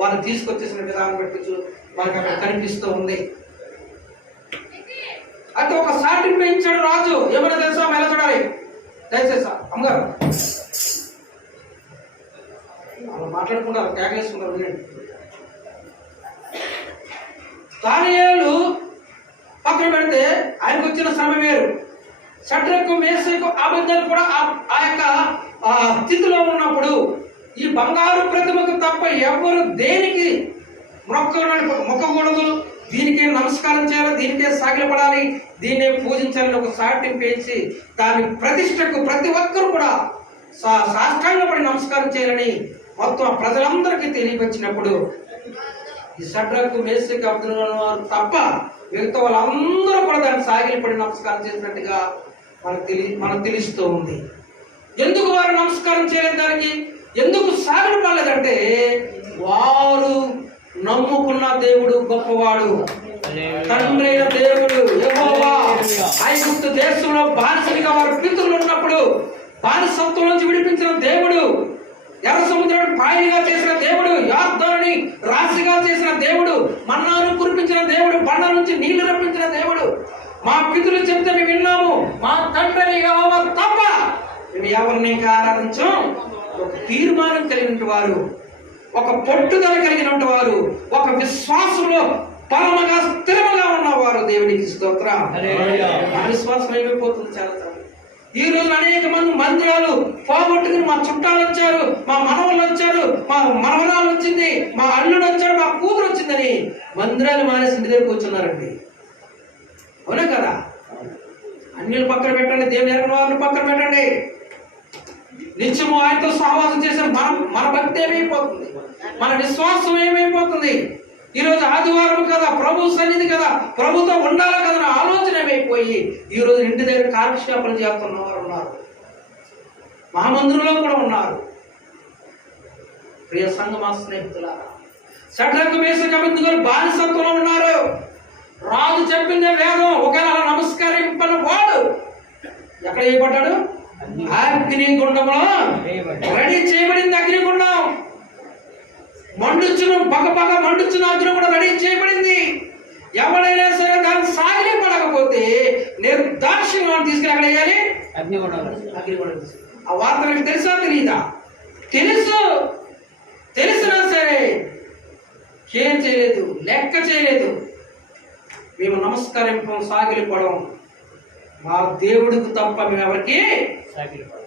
వారు తీసుకొచ్చేసిన విధానం బట్టి మనకు అక్కడ కనిపిస్తూ ఉంది. అయితే ఒక సాటిని పెంచాడు రాజు. ఏమైనా తెలుసా? ఎలా చూడాలి? దయచేసి అమ్మగారు అలా మాట్లాడుకుంటారు, ట్యాగేసుకుంటారు. వినండి. దానియేలు పక్కన పెడితే ఆయనకు వచ్చిన శ్రమ వేరు. షడ్రకు, మేషకు, అబేద్నెగో కూడా ఆ యొక్క స్థితిలో ఉన్నప్పుడు ఈ బంగారు ప్రతిమకు తప్ప ఎవరు దేనికి మొక్కకూడదు, దీనికే నమస్కారం చేయాలి, దీనికే సాగిలపడాలి, దీన్నే పూజించాలని ఒక సాటిని పెంచి దాని ప్రతిష్టకు ప్రతి ఒక్కరు కూడా సాష్టాంగపడి నమస్కారం చేయాలని మొత్తం ప్రజలందరికీ తెలియపరిచినప్పుడు ఈ షడ్రకు, మేషకు, అబేద్నెగో తప్ప మిగతా వాళ్ళందరూ కూడా దాన్ని సాగిలపడి నమస్కారం చేసినట్టుగా మనకు తెలుస్తూ ఉంది. ఎందుకు వారు నమస్కారం చేయలేదు? దానికి ఎందుకు సాగిల పడలేదంటే వారు నమ్ముకున్న దేవుడు గొప్పవాడు, తండ్రి అయిన దేవుడు యెహోవా. ఐగుప్తు దేశంలో బానిసలుగా వారు పితరులు ఉన్నప్పుడు బానిసత్వం నుంచి విడిపించిన దేవుడు, ఎర్ర సముద్రాన్ని పాయలుగా చేసిన దేవుడు, యొర్దానుని రాశిగా చేసిన దేవుడు, మన్నాను కురిపించిన దేవుడు, బండ నుంచి నీళ్లు రప్పించిన దేవుడు. మా పితరులు చెప్తే మేము విన్నాము, మా తండ్రి యెహోవా తప్ప మేము ఎవరిని ఆరాధించాం. ఒక తీర్మానం కలిగిన వారు, ఒక పట్టుదల కలిగిన వారు, ఒక విశ్వాసంలో బలముగా స్థిరముగా ఉన్నవారు. దేవునికి స్తోత్రం. ఆ విశ్వాసం ఏమైపోతుంది? చాలా ఈ రోజు అనేక మంది మందిరాలు పోగొట్టుకుని, మా చుట్టాలు వచ్చారు, మా మనవళ్ళు వచ్చారు, మా మనవరాలు వచ్చింది, మా అల్లుడు వచ్చాడు, మా కూతురు వచ్చిందని మందిరాలు మానేసి ఇంటి దగ్గర కూర్చున్నారండి. అవునా కదా? అన్యులు పక్కన పెట్టండి, దేవుని ఎరగని వారిని పక్కన పెట్టండి. నిత్యము ఆయనతో సహవాసం చేసే మన భక్తి ఏమైపోతుంది? మన విశ్వాసం ఏమైపోతుంది? ఈరోజు ఆదివారం కదా, ప్రభు సన్నిధి కదా, ప్రభుతో ఉండాలి కదా నా ఆలోచన ఏమైపోయి ఈరోజు ఇంటి దగ్గర కాలక్షేపలు చేస్తున్న వారు ఉన్నారు, మహామందిరంలో కూడా ఉన్నారు. ప్రియ సంఘమా స్నేహితులారా, షడ్రకు, మేషకు, అబేద్నెగో బానిసత్వంలో ఉన్నారు. రాజు చెప్పిందే వేదం. ఒకవేళ నమస్కరింపని వాడు ఎక్కడ చేయబడ్డాడు? అగ్నిగుండంలో రెడీ చేయబడింది. అగ్నిగుండం మండుచును, పగ మండుచున్న అగ్ని కూడా రెడీ చేయబడింది. ఎవడైనా సరే దాన్ని సాగిలి పడకపోతే నిర్దాక్షిణ్యం తీసుకుని ఎక్కడ వేయాలి? అగ్నిగుండం. ఆ వార్త మీకు తెలుసా తెలియదా? తెలిసినా సరే ఏం చేయలేదు, లెక్క చేయలేదు. మేము నమస్కరింపం, సాగిలిపడం మా దేవుడికి తప్ప మేము ఎవరికి సాగిలిపడం.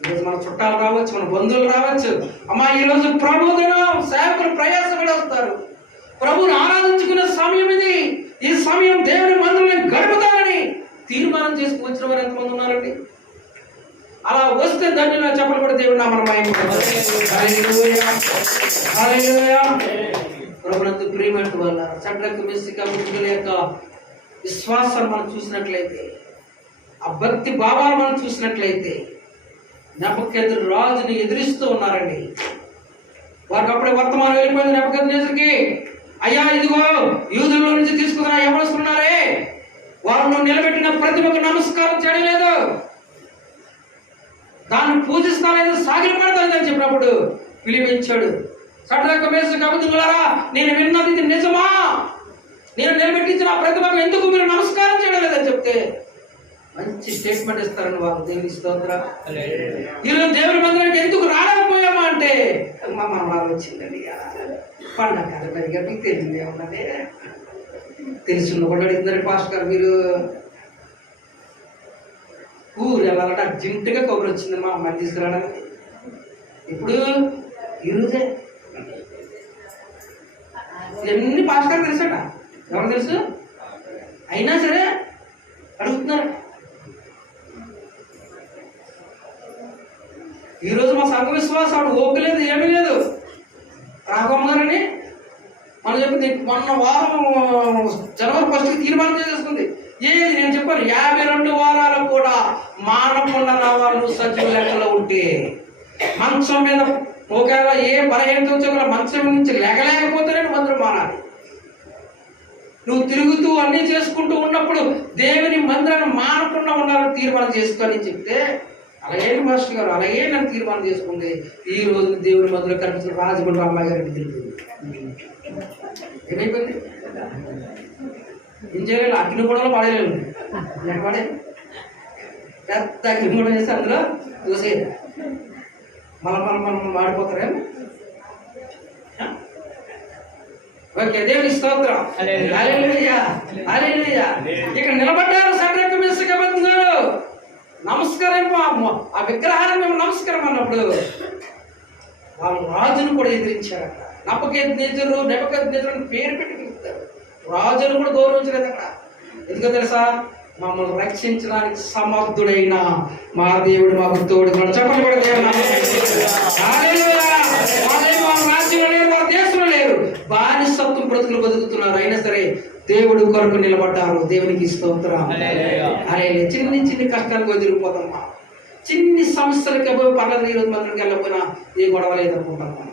ఈరోజు మన చుట్టాలు రావచ్చు, మన బంధువులు రావచ్చు. అమ్మా ఈరోజు ప్రభు దినం, సేవకులు ప్రయాసపడి వస్తారు. ప్రభుని ఆరాధించుకునే సమయం ఇది. ఈ సమయం దేవుని మందిరంలో గడుపుతారని తీర్మానం చేసుకు వచ్చిన వారు ఎంతమంది ఉన్నారండి? అలా వస్తే ధన్యులు చెప్పలు కూడా దేవుడు నామన ప్రభునందు ప్రియమైన వల్ల చంద్రకు మెస్సిక బుద్ధుల యొక్క విశ్వాసాన్ని మనం చూసినట్లయితే, ఆ భక్తి భావాలు మనం చూసినట్లయితే, నెబుకద్నెజరు రాజుని ఎదిరిస్తూ ఉన్నారండి. వారికి అప్పుడే వర్తమానం వెళ్ళిపోయింది నెబుకద్నెజరుకి. అయ్యా ఇదిగో యూదుల్లో నుంచి తీసుకున్న ఎవరుస్తున్నారే, వారు నిలబెట్టిన ప్రతిమకు నమస్కారం చేయడం లేదు, దాన్ని పూజిస్తానేది సాగిలపడతానని చెప్పినప్పుడు పిలిపించాడు. షడ్రకు మేషకు అబేద్నెగోలారా, నేను విన్నది ఇది నిజమా? నేను నిలబెట్టించిన ప్రతిమకు ఎందుకు మీరు నమస్కారం చేయడం లేదని చెప్తే మంచి స్టేట్మెంట్ ఇస్తారని వారు. దేవుని స్తోత్రం. ఈరోజు దేవుని మందిరానికి ఎందుకు రాలేకపోయామా అంటే మన వాళ్ళు వచ్చిందండి పండగ కాదు, మరి మీకు తెలియదు ఏమన్నది తెలుసున్న కూడా అడుగుతున్నారు పాస్టర్ గారు, మీరు ఊరు వెళ్ళాలంటే అర్జెంటుగా కబురు వచ్చింది మా అమ్మాయిని తీసుకురావడానికి. ఇప్పుడు ఈరోజే ఇవన్నీ పాస్టర్ గారు తెలుసట, ఎవరు తెలుసు, అయినా సరే అడుగుతున్నారు. ఈరోజు మా సంఘ విశ్వాసం ఓపిక లేదు, ఏమీ లేదు. రాఘవమ్మ గారని మనం చెప్పింది మొన్న వారం జనవరి 1 తీర్మానం చేసేస్తుంది. ఏది నేను చెప్పాను, 52 వారాలు కూడా మానకుండా వాళ్ళు సజీవ లెక్కలో ఉంటే, మంచం మీద ఒకవేళ ఏ బలహీనత వచ్చే మంచం నుంచి లేకలేకపోతేనే మందిరం మానాలి. నువ్వు తిరుగుతూ అన్నీ చేసుకుంటూ ఉన్నప్పుడు దేవుని మందిరాన్ని మానకుండా ఉండాలని తీర్మానం చేసుకొని చెప్తే, అలాగే మాస్టర్ గారు అలాగే నన్ను తీర్మానం చేసుకుంది. ఈ రోజు దేవుని మందిరం కనిపించిన రాజమండ్రి అమ్మాయి గారికి తెలిపింది. ఏమైపోయింది? ఏం చేయాలి? అగ్ని కూడా పడేయలేదు, నేను పడే పెద్ద అగ్ని కూడా వేసి అందులో చూసేది మనం మాడిపోతారేం. ఓకే, దేవుని స్తోత్రం. హల్లెలూయా, హల్లెలూయా. ఇక్కడ నిలబడ్డారు షడ్రకు మేషకు అబేద్నెగో, నమస్కారం ఆ విగ్రహాన్ని మేము నమస్కారం అన్నప్పుడు వాళ్ళు రాజును కూడా ఎదిరించారట. నెబుకద్నెజరు పేరు పెట్టి పిలుస్తారు, రాజును కూడా గౌరవించలేదు అక్కడ. ఎందుకో తెలుసా? మమ్మల్ని రక్షించడానికి సమర్థుడైన మా దేవుడు మాకు తోడుగా చెప్పండి కూడా రాజ్యంలో లేరు, వారి దేశంలో లేరు, బానిసత్వం బ్రతుకులు బతుకుతున్నారు. అయినా సరే దేవుడు కొరకు నిలబడ్డారు. దేవునికి స్తోత్రం. అరే చిన్ని చిన్ని కష్టాలకు వదిలిపోతామా, చిన్ని సమస్యలకి పోయి పర్లేదు, ఈరోజు మందిరికి వెళ్ళకపోయినా ఏ గొడవ లేదనుకుంటామా.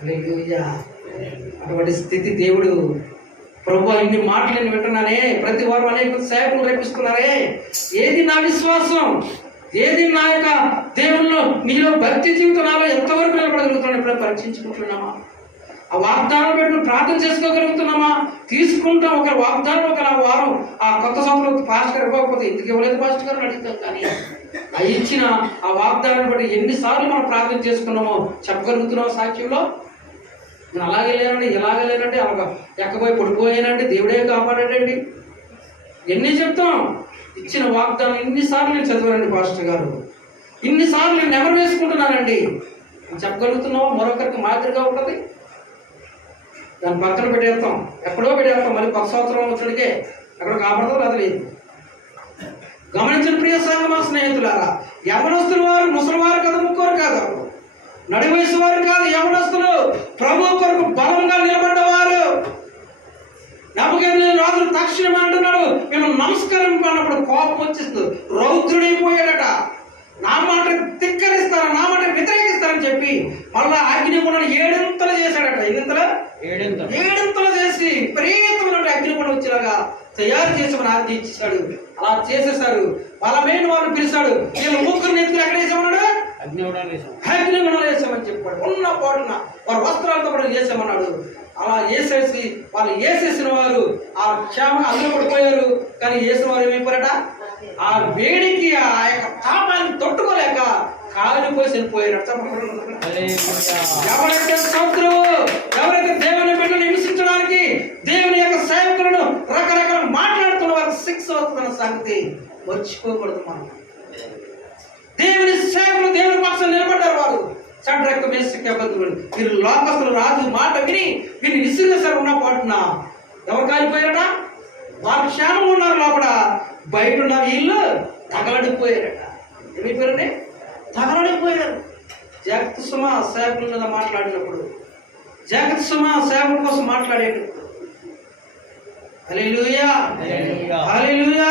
హల్లెలూయా. అటువంటి స్థితి దేవుడు ప్రభు ఇన్ని మాటలు నేను వింటున్నానే, ప్రతి వారు అనేక సేవకులు రేపిస్తున్నారే, ఏది నా విశ్వాసం, ఏది నా యొక్క దేవుల్లో నీలో భక్తి జీవితం నాలో ఎంతవరకు నిలబడగలుగుతున్నాను ఎప్పుడైనా పరీక్షించుకుంటున్నామా? ఆ వాగ్దానం పెట్టి ప్రార్థన చేసుకోగలుగుతున్నామా? తీసుకుంటాం ఒక వాగ్దానం, ఒక వారం ఆ కొత్త సంవత్సరం పాస్టర్ గారు ఇవ్వకపోతే ఎందుకు ఇవ్వలేదు పాస్టర్ గారు అడుగుతాం. కానీ ఆ ఇచ్చిన ఆ వాగ్దానం బట్టి ఎన్నిసార్లు మనం ప్రార్థన చేసుకున్నామో చెప్పగలుగుతున్నాం సాక్ష్యంలో. నేను అలాగే లేనండి, ఇలాగే లేనండి, అలాగ ఎక్కబోయి పడిపోయానండి, దేవుడే కాపాడాడండి, ఎన్ని చెప్తాం. ఇచ్చిన వాగ్దానం ఇన్నిసార్లు నేను చదివానండి పాస్టర్ గారు, ఇన్నిసార్లు నేను ఎవరు వేసుకుంటున్నానండి చెప్పగలుగుతున్నావు. మరొకరికి మాదిరిగా ఉంటుంది, దాన్ని పక్కన పెట్టేస్తాం, ఎక్కడో పెట్టేస్తాం. మళ్ళీ కొత్త సంవత్సరం వచ్చినకే ఎక్కడ కాపాడతాం అది లేదు. గమనించిన ప్రియ సంఘమా స్నేహితులారా, యవనస్తుల వారు ముసలివారు కాదు, ముక్కోరు కాదు, నడి వయసు వారు కాదు, యవనస్తులు ప్రభు కొరకు బలంగా నిలబడ్డవారు. నెబుకద్నెజరు రాజు తక్షణం అంటున్నాడు, మేము నమస్కారం అన్నప్పుడు కోపం వచ్చేస్తుంది, రౌద్రుడైపోయాడట. నా మాట తిక్కరిస్తారా, నా మాట వ్యతిరేకిస్తారని చెప్పి మళ్ళా అగ్నిగుణం 7 చేశాడట. ఏడింతలు చేసి విపరీతమైన అగ్నిగుణం వచ్చేలాగా తయారు చేసామని ఆజ్ఞ ఇచ్చాడు. అలా చేసేసారు. వాళ్ళ మెయిన్ వాళ్ళు పిలిచాడు, వీళ్ళు ముగ్గురిని ఎత్తుకుని ఎక్కడ వేసామన్నాడు? అగ్నిగుణాలు వేసామని చెప్పాడు. ఉన్న పాటున వారి వస్త్రాలతో కూడా వేసామన్నాడు. అలా వేసేసి వాళ్ళు వేసేసిన వారు ఆ క్షేమంగా అందులో పడిపోయారు. కానీ వేసిన వారు ఏమైపోయారట? ఆ వేడికి ఆ యొక్క తాపాన్ని తట్టుకోలేక కాలిపోయి చనిపోయారు. ఎవరైతే శత్రువు, ఎవరైతే దేవుని బిడ్డలు హింసించడానికి దేవుని యొక్క సేవకులను రకరకాల మాట్లాడుతున్న వారికి శిక్ష అవుతున్న సంగతి మర్చిపోకూడదు. మనం దేవుని సేవకులు దేవుని పక్షం నిలబడ్డారు. వారు షడ్రకు మేషకు అబేద్నెగోలు వీరు లోకస్తులు రాజు మాట విని వీరిని విసిరేసారు. ఉన్న పాటున ఎవరు కాలిపోయారట? వారు క్షేమంగా ఉన్నారు లోపల, బయట ఉన్న వీళ్ళు తగలడిపోయారట. ఏమైపోయారండి? తగలడిపోయారు. జాగ్రత్త సుమా సేవకుల మీద మాట్లాడినప్పుడు, జాగ్రత్త సుమా సేవకుల కోసం మాట్లాడేటప్పుడు. హల్లెలూయా, హల్లెలూయా.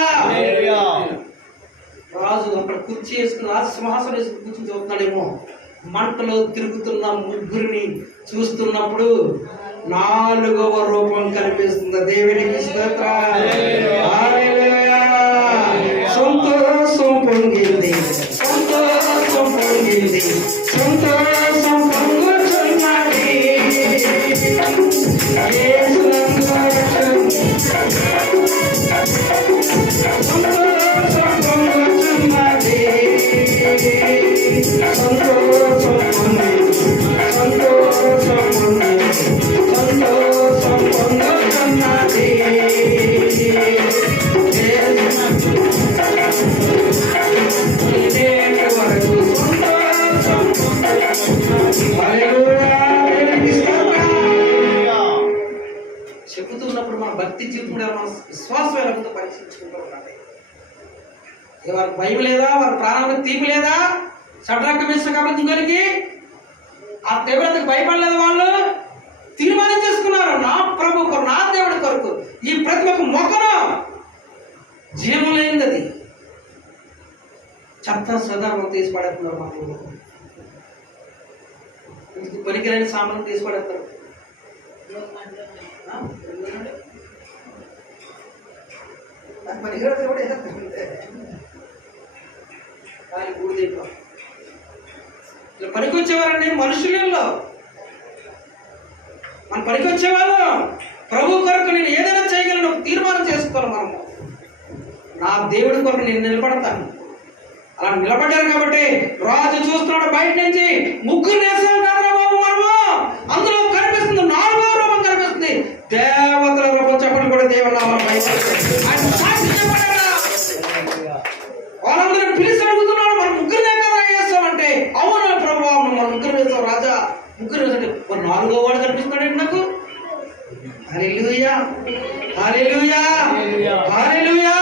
రాజు అక్కడ కుర్చీ వేసుకుని రాజు సింహాసనం వేసుకుని కూర్చుని చూస్తున్నాడేమో. మంటలో తిరుగుతున్న ముగ్గురిని చూస్తున్నప్పుడు 4వ రూపం కనిపిస్తుంది. దేవునికి స్తోత్రం. హల్లెలూయా. సంతోషం పొంగింది, సంతోషం పొంగింది, సంతోషం పొంగుతున్నది. చెబుతున్నప్పుడు మన భక్తి జీవితం మన విశ్వాసం ఎలాగో పరీక్షించుకుంటూ ఉండాలి. వారికి భయం లేదా? వారి ప్రాణాలకు తీపి లేదా? షడ్రక్ మేషక్ అబేద్నెగోకి ఆ తీవ్రతకు భయపడలేదు. వాళ్ళు తీర్మానం చేసుకున్నారు, నా ప్రభు కొరకు, నా దేవుడి కొరకు ఈ ప్రతిమకు మొక్కను. జీవం లేనిది అది. చెత్త సదార్థం తీసి పడేస్తున్నారు. మాకు పనికిరాని సామాన్లు తీసి పడేస్తారు. పనికిరాని కూడా ఊడిదీపం ఇలా పనికొచ్చేవారండి. మనుషులలో మన పనికొచ్చేవాళ్ళు ప్రభు కొరకు నేను ఏదైనా చేయగలను తీర్మానం చేసుకోవాలి. మనము నా దేవుడి కొరకు నేను నిలబడతాను. అలా నిలబడ్డారు కాబట్టి రాజు చూస్తున్నాడు బయట నుంచి. ముగ్గురు నేసాలు కాదురా బాబు మనము. అందులో కనిపిస్తుంది 4వ రూపం కనిపిస్తుంది. దేవతల రూపం. చెప్పండి కూడా దేవుడు వాళ్ళందరూ పిలిచి అడుగుతున్నాడు, మన ముగ్గురునే కదా వేస్తామంటే. అవును ప్రభు, మన ముగ్గురు వేస్తాం రాజా, ముగ్గురు వేసంటే 4వ వాడు కనిపిస్తున్నాడు నాకు. హల్లెలూయా, హల్లెలూయా, హల్లెలూయా.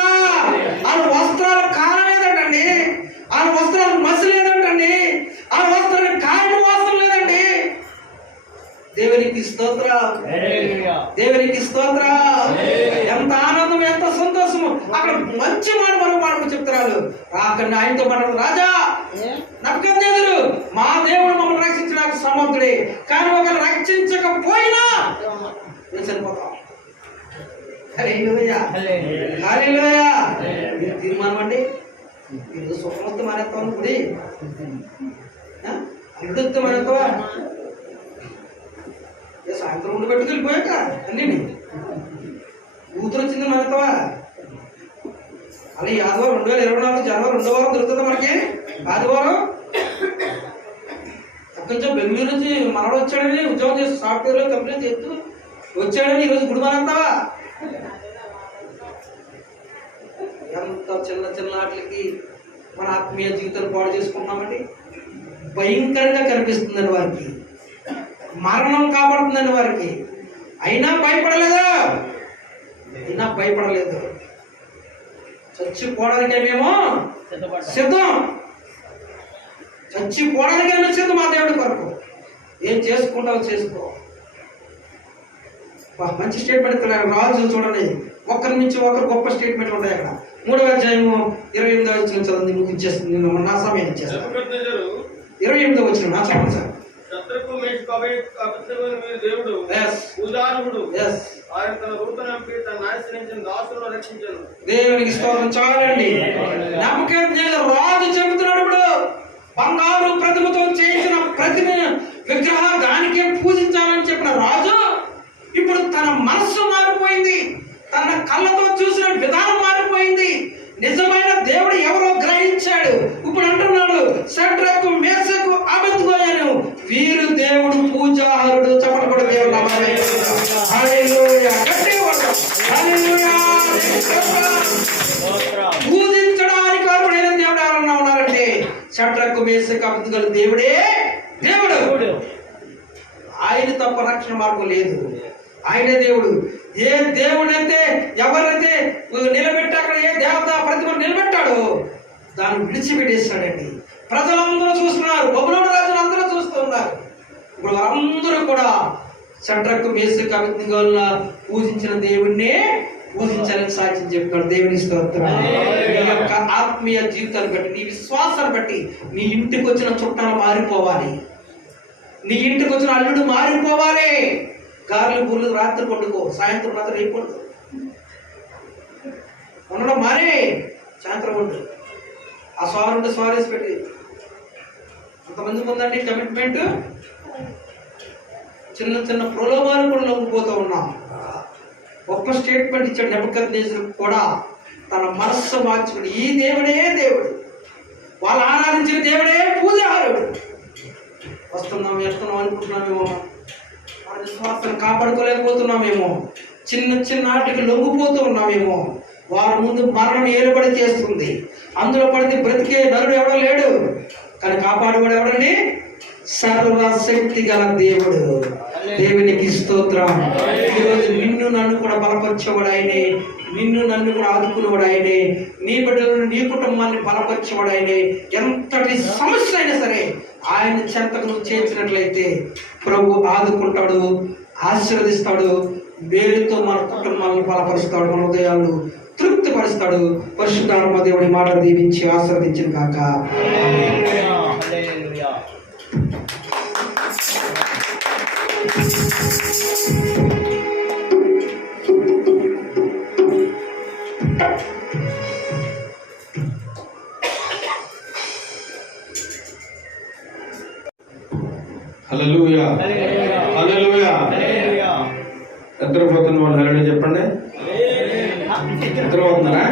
ఆ వస్త్రాలు కానలేదంటండి, ఆ వస్త్రాలు మసి లేదంటండి, ఆ వస్త్రానికి కాయని వాసన లేదండి. దేవునికి స్తోత్రం, దేవునికి స్తోత్రం. ఎంత ఆనందం, ఎంత సంతోషము. అక్కడ మంచి మాట మనకు చెప్తున్నారు. అక్కడ ఆయనతో మాట్లాడు, రాజా నెబుకద్నెజరు, మా దేవుడు మమ్మల్ని రక్షించడానికి సమర్థుడే, కానీ ఒకరు రక్షించకపోయినా నేను చనిపోతాం. హల్లెలూయా, హల్లెలూయా. తీర్మానం అండి. ఈరోజు సుఖమొత్తం మానేస్తాను గుడి, అల్లుడొత్తం మానేస్తావా? సాయంత్రం ఉండి పెట్టుకెళ్ళిపోయాక అన్నీ కూతురు వచ్చింది మానేస్తావా? అలా ఈ ఆదివారం 2024 జనవరి 2వ వారం దొరుకుతుందా మనకి? ఆదివారం అక్కడి నుంచి బెంగళూరు నుంచి మనవాడు వచ్చాడని ఉద్యోగం చేస్తూ సాఫ్ట్వేర్లో కంపెనీ చేస్తూ వచ్చాడని ఈరోజు గుడి మానేస్తావా? ఎంత చిన్న చిన్న వాటికి మన ఆత్మీయ జీవితాలు పాడు చేసుకుంటున్నామండి. భయంకరంగా కనిపిస్తుందండి వారికి. మరణం కాబడుతుందండి వారికి. అయినా భయపడలేదు, అయినా భయపడలేదు. చచ్చిపోవడానికే మేము సిద్ధం, చచ్చిపోవడానికే మేము సిద్ధం. మా దేవుడి కొరకు ఏం చేసుకుంటావో చేసుకో. మంచి స్టేట్మెంట్ ఇస్తున్నారు రాజు. చూడండి, ఒకరి నుంచి ఒకరు గొప్ప స్టేట్మెంట్లు ఉంటాయి. అక్కడ 3వ అధ్యాయము 28వ వచనం చదువు. మీకు ఇచ్చేస్తుంది, నా సమయం ఇచ్చేస్తాను. 28వ వచనం నా చెప్పండి సార్. దేవునికి స్తోత్రం. చాలండి. నెబుకద్నెజరు రాజు చెబుతున్నాడు, ఇప్పుడు బంగారు ప్రతిమతో చేసిన ప్రతిమ విగ్రహ దానికే పూజించాలని చెప్పిన రాజు ఇప్పుడు తన మనస్సు మారిపోయింది, తన కళ్ళతో చూసిన విధానం మారిపోయింది. నిజమైన దేవుడు ఎవరో గ్రహించాడు. ఇప్పుడు అంటున్నాడు, షడ్రక్ మేషక్ అబేద్నెగో వీరు దేవుడు పూజారుడు. చెప్పండి కూడా దేవుడు నామమున హల్లెలూయా. గట్టిగా పడతాం. హల్లెలూయా. పూజించడానికి అర్హుడైన దేవుడు ఎవరన్నా ఉన్నారంటే షడ్రక్ మేషక్ అబేద్నెగో దేవుడే దేవుడు. ఆయన తప్ప రక్షణ మార్గం లేదు. ఆయనే దేవుడు. ఏ దేవుడైతే ఎవరైతే నిలబెట్టి అక్కడ ఏ దేవత ప్రతిమ నిలబెట్టాడో దాన్ని విడిచిపెట్టేస్తాడండి. ప్రజలందరూ చూస్తున్నారు, బబులోను రాజులు అందరూ చూస్తూ ఉన్నారు. ఇప్పుడు వారందరూ కూడా షడ్రకు మేషకు అబేద్నెగోలను పూజించిన దేవుణ్ణే పూజించాలని సాక్ష్యం చెప్తున్నాడు. దేవుని స్తోత్రం. నీ యొక్క ఆత్మీయ జీవితాన్ని బట్టి, నీ విశ్వాసాన్ని బట్టి నీ ఇంటికి వచ్చిన చుట్టాలు మారిపోవాలి, నీ ఇంటికి వచ్చిన అల్లుడు మారిపోవాలి. గారెలు బుర్లు రాత్రి పండుకో, సాయంత్రం రాత్రి రేపడు ఉండడం మారే, సాయంత్రం ఉండు. ఆ స్వారు ఉంటే స్వారేసి పెట్టి అంతమందికి ఉందండి కమిట్మెంట్. చిన్న చిన్న ప్రలోభాలు కూడా లొంగిపోతూ ఉన్నాం. గొప్ప స్టేట్మెంట్ ఇచ్చాడు నెబుకద్నెజరు కూడా. తన మనస్సు మార్చుకుని ఈ దేవుడే దేవుడు, వాళ్ళు ఆరాధించిన దేవుడే పూజారుడు. వస్తున్నాం వెళ్తున్నాం అనుకుంటున్నామేమో, మన విశ్వాసాన్ని కాపాడుకోలేకపోతున్నామేమో, చిన్న చిన్న ఆటకి లొంగిపోతూ ఉన్నామేమో. వారి ముందు మరణం ఏలుబడి చేస్తుంది. అందులో పడితే బ్రతికే నరుడు ఎవడో లేడు, కానీ కాపాడువాడు ఎవడండి? సర్వశక్తి గల దేవుడు. దేవునికి స్తోత్రం. ఈరోజు నిన్ను నన్ను కూడా బలపరిచేవాడు ఆయనే, నిన్ను నన్ను కూడా ఆదుకునేవాడు ఆయనే, నీ బిడ్డలను నీ కుటుంబాన్ని బలపరిచేవాడు ఆయనే. ఎంతటి సమస్య అయినా సరే ఆయన చెంతకు నువ్వు చేర్చినట్లయితే ప్రభు ఆదుకుంటాడు, ఆశీర్వదిస్తాడు, వేరుతో మన కుటుంబాన్ని బలపరుస్తాడు, మన హృదయాలను తృప్తిపరుస్తాడు. పరిశుద్ధాత్మ దేవుడి మాట దీవించి ఆశీర్వదించిన కాక. హల్లెలూయా, హల్లెలూయా. నిద్రపోతున్న వాళ్ళు హల్లెలూయా చెప్పండి. నిద్రపోతున్నారా?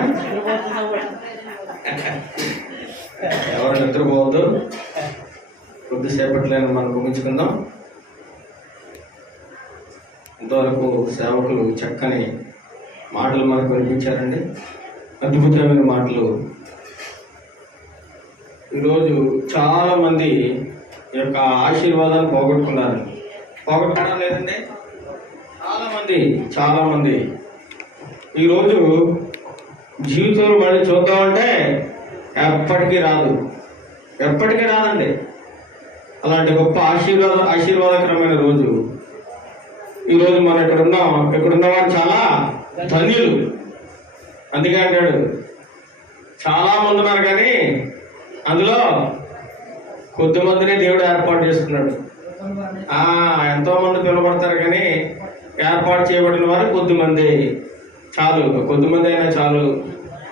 ఎవరు నిద్రపోవద్దు. కొద్దిసేపట్లో మనం ముగించుకుందాం. ఇంతవరకు సేవకులు చక్కని మాటలు మనకు వినిపించారండి, అద్భుతమైన మాటలు. ఈరోజు చాలామంది ఈ యొక్క ఆశీర్వాదాన్ని పోగొట్టుకున్నారు. పోగొట్టుకోవడం లేదండి, చాలామంది ఈరోజు జీవితంలో మళ్ళీ చూద్దామంటే ఎప్పటికీ రాదండి. అలాంటి గొప్ప ఆశీర్వాదకరమైన రోజు ఈరోజు మనం ఇక్కడున్న వారు చాలా ధన్యులు. అందుకే అంటాడు, చాలా మంది ఉన్నారు కానీ అందులో కొద్దిమందినే దేవుడు ఏర్పాటు చేసుకున్నాడు. ఎంతో మంది పిలువబడతారు కానీ ఏర్పాటు చేయబడిన వారు కొద్దిమంది అయినా చాలు.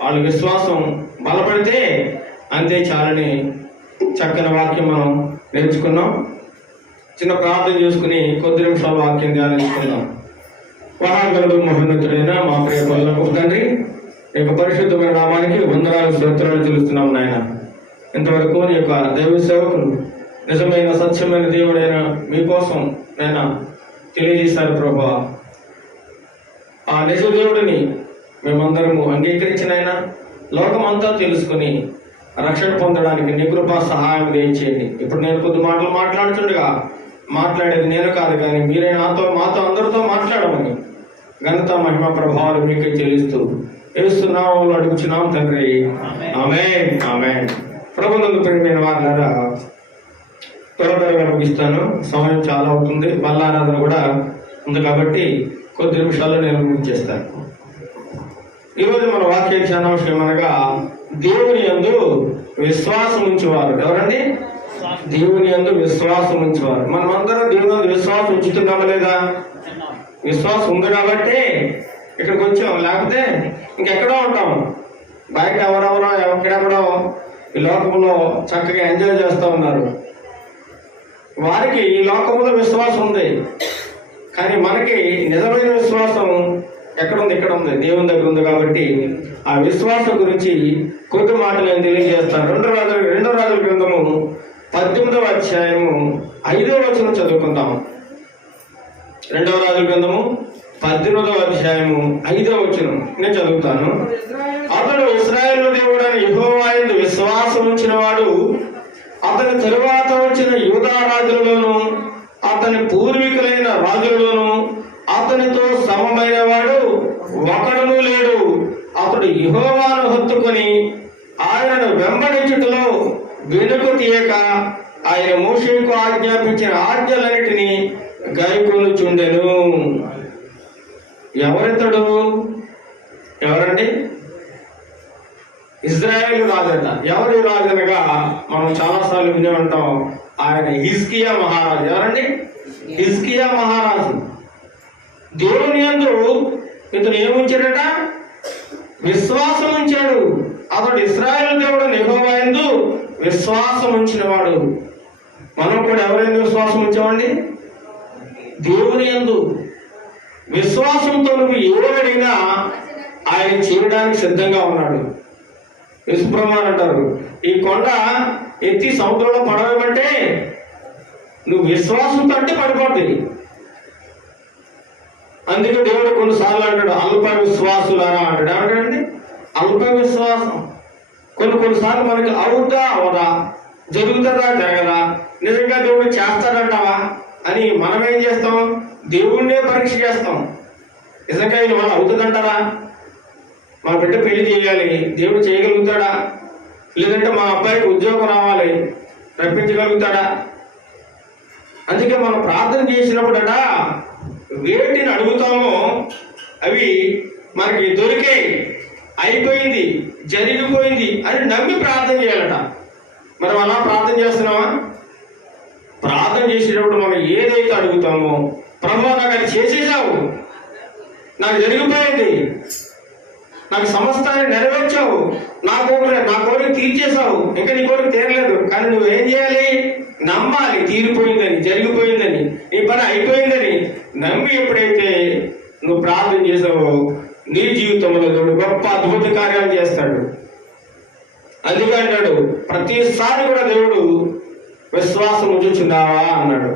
వాళ్ళ విశ్వాసం బలపడితే అంతే చాలని చక్కని వాక్యం మనం నేర్చుకున్నాం. చిన్న ప్రార్థన చేసుకుని కొద్ది నిమిషాల వాక్యం ధ్యానించుకుందాం. మహాగణుడు మహోన్నతుడైన మా ప్రియ పరులకు తండ్రి, ఈ యొక్క పరిశుద్ధమైన నామానికి వందనాలు స్తోత్రాలు తెలుస్తున్నాం నాయన. ఇంతవరకు నీ యొక్క దైవ సేవకులు నిజమైన సత్యమైన దేవుడైన మీకోసం నేను తెలియజేశారు ప్రభా. ఆ నిజ దేవుడిని మేమందరము అంగీకరించిన లోకమంతా తెలుసుకుని రక్షణ పొందడానికి నీ కృపా సహాయం దయచేయండి. ఇప్పుడు నేను కొద్ది మాటలు మాట్లాడుతుండగా మాట్లాడేది నేను కాదు, కానీ మీరే మాతో అందరితో మాట్లాడమని ఘనత మహిమ ప్రభావాలు మీకు చెల్లిస్తూ ఏస్తున్నాము అడుగుచున్నాం తండ్రి. ఆమేన్, ఆమేన్. ప్రభునందు ప్రియమైన వారులారా, త్వరగా ముగిస్తాను, సమయం చాలా అవుతుంది. బల్లారాధన కూడా ఉంది కాబట్టి కొద్ది నిమిషాల్లో నేను ముగించేస్తాను. ఈరోజు మన వాక్య ధ్యానాంశం అనగా దేవుని యందు విశ్వాసం ఉంచేవారు. ఎవరండి? దేవుని యందు విశ్వాసం ఉంచేవారు. మనమందరం దేవుని యందు విశ్వాసం ఉంచుతున్నామా లేదా? విశ్వాసం ఉంది కాబట్టి ఇక్కడికి వచ్చాం, లేకపోతే ఇంకెక్కడో ఉంటాం. బయట ఎవరెవరో ఎక్కడెక్కడో ఈ లోకంలో చక్కగా ఎంజాయ్ చేస్తూ ఉన్నారు. వారికి ఈ లోకంలో విశ్వాసం ఉంది, కానీ మనకి నిజమైన విశ్వాసం ఎక్కడుంది? ఇక్కడ ఉంది, దేవుని దగ్గర ఉంది. కాబట్టి ఆ విశ్వాసం గురించి కొద్ది మాటలు నేను తెలియజేస్తాను. రెండో రాజుల గ్రంథము 18వ అధ్యాయము 5వ వచనం చదువుకుందాం. రెండవ రాజుల గ్రంథము 18వ అధ్యాయము 5వ వచనం నేను చదువుతాను. అతడు ఇశ్రాయేలు దేవుడైన యెహోవా యందు విశ్వాసం ఉంచిన వాడు, అతని తరువాత వచ్చిన యూదా రాజులలోను అతని పూర్వీకులైన రాజులలోను అతనితో సమమైన వాడు ఒకడును లేడు. అతడు యెహోవాను హత్తుకొని ఆయన ఆయనను వెంబడించుటలో వెనుక తీయక ఆయన మోషేకు ఆజ్ఞాపించిన ఆజ్ఞలన్నిటినీ గైకొనుచుండెను. ఎవరితడు? ఎవరండి? ఇజ్రాయేలు రాజట. ఎవరి రాజనగా మనం చాలాసార్లు వినే ఉంటాం. ఆయన హిజ్కియా మహారాజు. ఎవరండి? హిజ్కియా మహారాజు. దేవుని యందు ఇతను ఏముంచాడట? విశ్వాసం ఉంచాడు. అతడు ఇశ్రాయేలు దేవుడు యెహోవా యందు విశ్వాసం ఉంచినవాడు. మనం కూడా ఎవరైనా విశ్వాసం ఉంచామండి? దేవుని యందు విశ్వాసంతో నువ్వు ఏమడిగినా ఆయన చేయడానికి సిద్ధంగా ఉన్నాడు. యేసుప్రభువు అంటారు, ఈ కొండ ఎత్తి సముద్రంలో పడవేమంటే నువ్వు విశ్వాసంతో అంటే పడిపోద్ది. అందుకే దేవుడు కొన్నిసార్లు అంటాడు అల్ప విశ్వాసులారా అంటాడు. ఏమంటాడండి? అల్ప విశ్వాసం. కొన్నిసార్లు మనకి అవుతా అవదా, జరుగుతుందా జరగదా, నిజంగా దేవుడు చేస్తాడంటావా అని మనం ఏం చేస్తాం? దేవుణ్ణే పరీక్ష చేస్తాం. నిజంగా ఇది మనం అవుతుందంటారా? మా బిడ్డ పెళ్లి చేయాలి, దేవుడు చేయగలుగుతాడా? లేదంటే మా అబ్బాయికి ఉద్యోగం రావాలి, రప్పించగలుగుతాడా? అందుకే మనం ప్రార్థన చేసినప్పుడట వేటిని అడుగుతామో అవి మనకి దొరికే, అయిపోయింది, జరిగిపోయింది అని నమ్మి ప్రార్థన చేయాలట. మనం అలా ప్రార్థన చేస్తున్నామా? ప్రార్థన చేసేటప్పుడు మనం ఏదైతే అడుగుతామో, ప్రభువా నాకు అది చేసేసావు, నాకు జరిగిపోయింది, నాకు సమస్తాన్ని నెరవేర్చావు, నా కోరిక తీర్చేసావు, ఇంకా నీ కోరిక తీరలేదు, కానీ నువ్వేం చేయాలి? నమ్మాలి తీరిపోయిందని, జరిగిపోయిందని, నీ పని అయిపోయిందని నమ్మి ఎప్పుడైతే నువ్వు ప్రార్థన చేసావో నీ జీవితంలో దేవుడు గొప్ప అద్భుత కార్యాలు చేస్తాడు. అందుకే అంటాడు ప్రతిసారి కూడా దేవుడు విశ్వాసం ఉంచుచున్నావా అన్నాడు.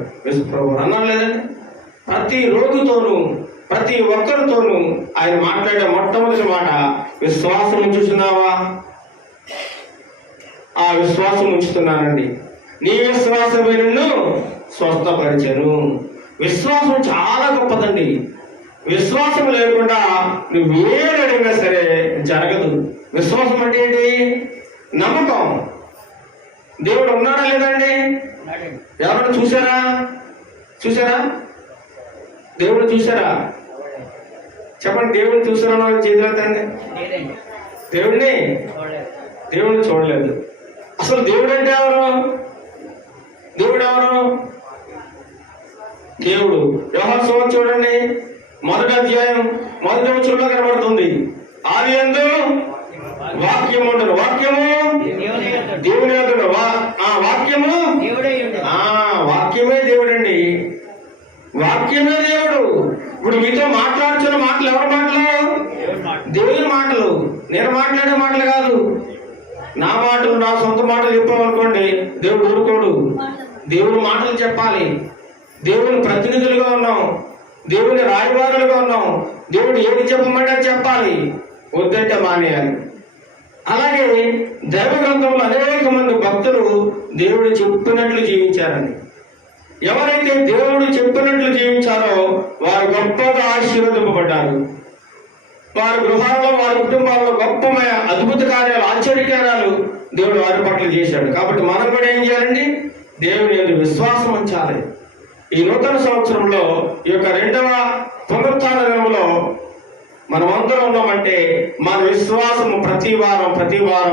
ప్రభు అన్నాడు లేదండి. ప్రతి రోగితోనూ ప్రతి ఒక్కరితోనూ ఆయన మాట్లాడే మొట్టమొదటి మాట విశ్వాసం ఉంచుచున్నావా? ఆ విశ్వాసం ఉంచుతున్నానండి. నీ విశ్వాసమే నిన్ను స్వస్థపరిచెను. విశ్వాసం చాలా గొప్పదండి. విశ్వాసం లేకుండా నువ్వేది అడిగినా సరే జరగదు. విశ్వాసం అంటే ఏంటి? నమ్మకం. దేవుడు ఉన్నాడా లేదండి? ఎవరైనా చూసారా? దేవుడు చూసారా? చెప్పండి, దేవుడిని చూసారా? చేతులండి. దేవుడిని చూడలేదు. అసలు దేవుడు అంటే ఎవరు? దేవుడు యోహాను సువార్త చూడండి, 1వ అధ్యాయం 1వ వచనంలో కనబడుతుంది. ఆదియందు వాక్యము ఉండను, వాక్యము దేవుని యొద్ద, వాక్యము వాక్యమే దేవుడండి. వాక్యమే దేవుడు. ఇప్పుడు మీతో మాట్లాడుతున్న మాటలు ఎవరి మాటలు? దేవుని మాటలు. నేను మాట్లాడే మాటలు కాదు. నా మాటలు, నా సొంత మాటలు చెప్పామనుకోండి దేవుడు ఊరుకోడు. దేవుని మాటలు చెప్పాలి. దేవుని ప్రతినిధులుగా ఉన్నాం, దేవుని రాయబారులుగా ఉన్నాం. దేవుడు ఏది చెప్పమంటే చెప్పాలి, వద్దంటే మానేయాలి. అలాగే దైవ గ్రంథంలో అనేక మంది భక్తులు దేవుడు చెప్పినట్లు జీవించారని. ఎవరైతే దేవుడు చెప్పినట్లు జీవించారో వారు గొప్పగా ఆశీర్వదింపబడ్డారు. వారి గృహాల్లో, వారి కుటుంబాల్లో గొప్పమైన అద్భుత కార్యాలు, ఆశ్చర్యకార్యాలు దేవుడు వారి పట్ల చేశాడు. కాబట్టి మనం కూడా ఏం చేయాలండి? దేవుని యందు విశ్వాసం ఉంచాలి. ఈ నూతన సంవత్సరంలో ఈ యొక్క 2వ పునరుత్థాన దినములో మనమందరం ఉన్నామంటే మన విశ్వాసము ప్రతి వారం,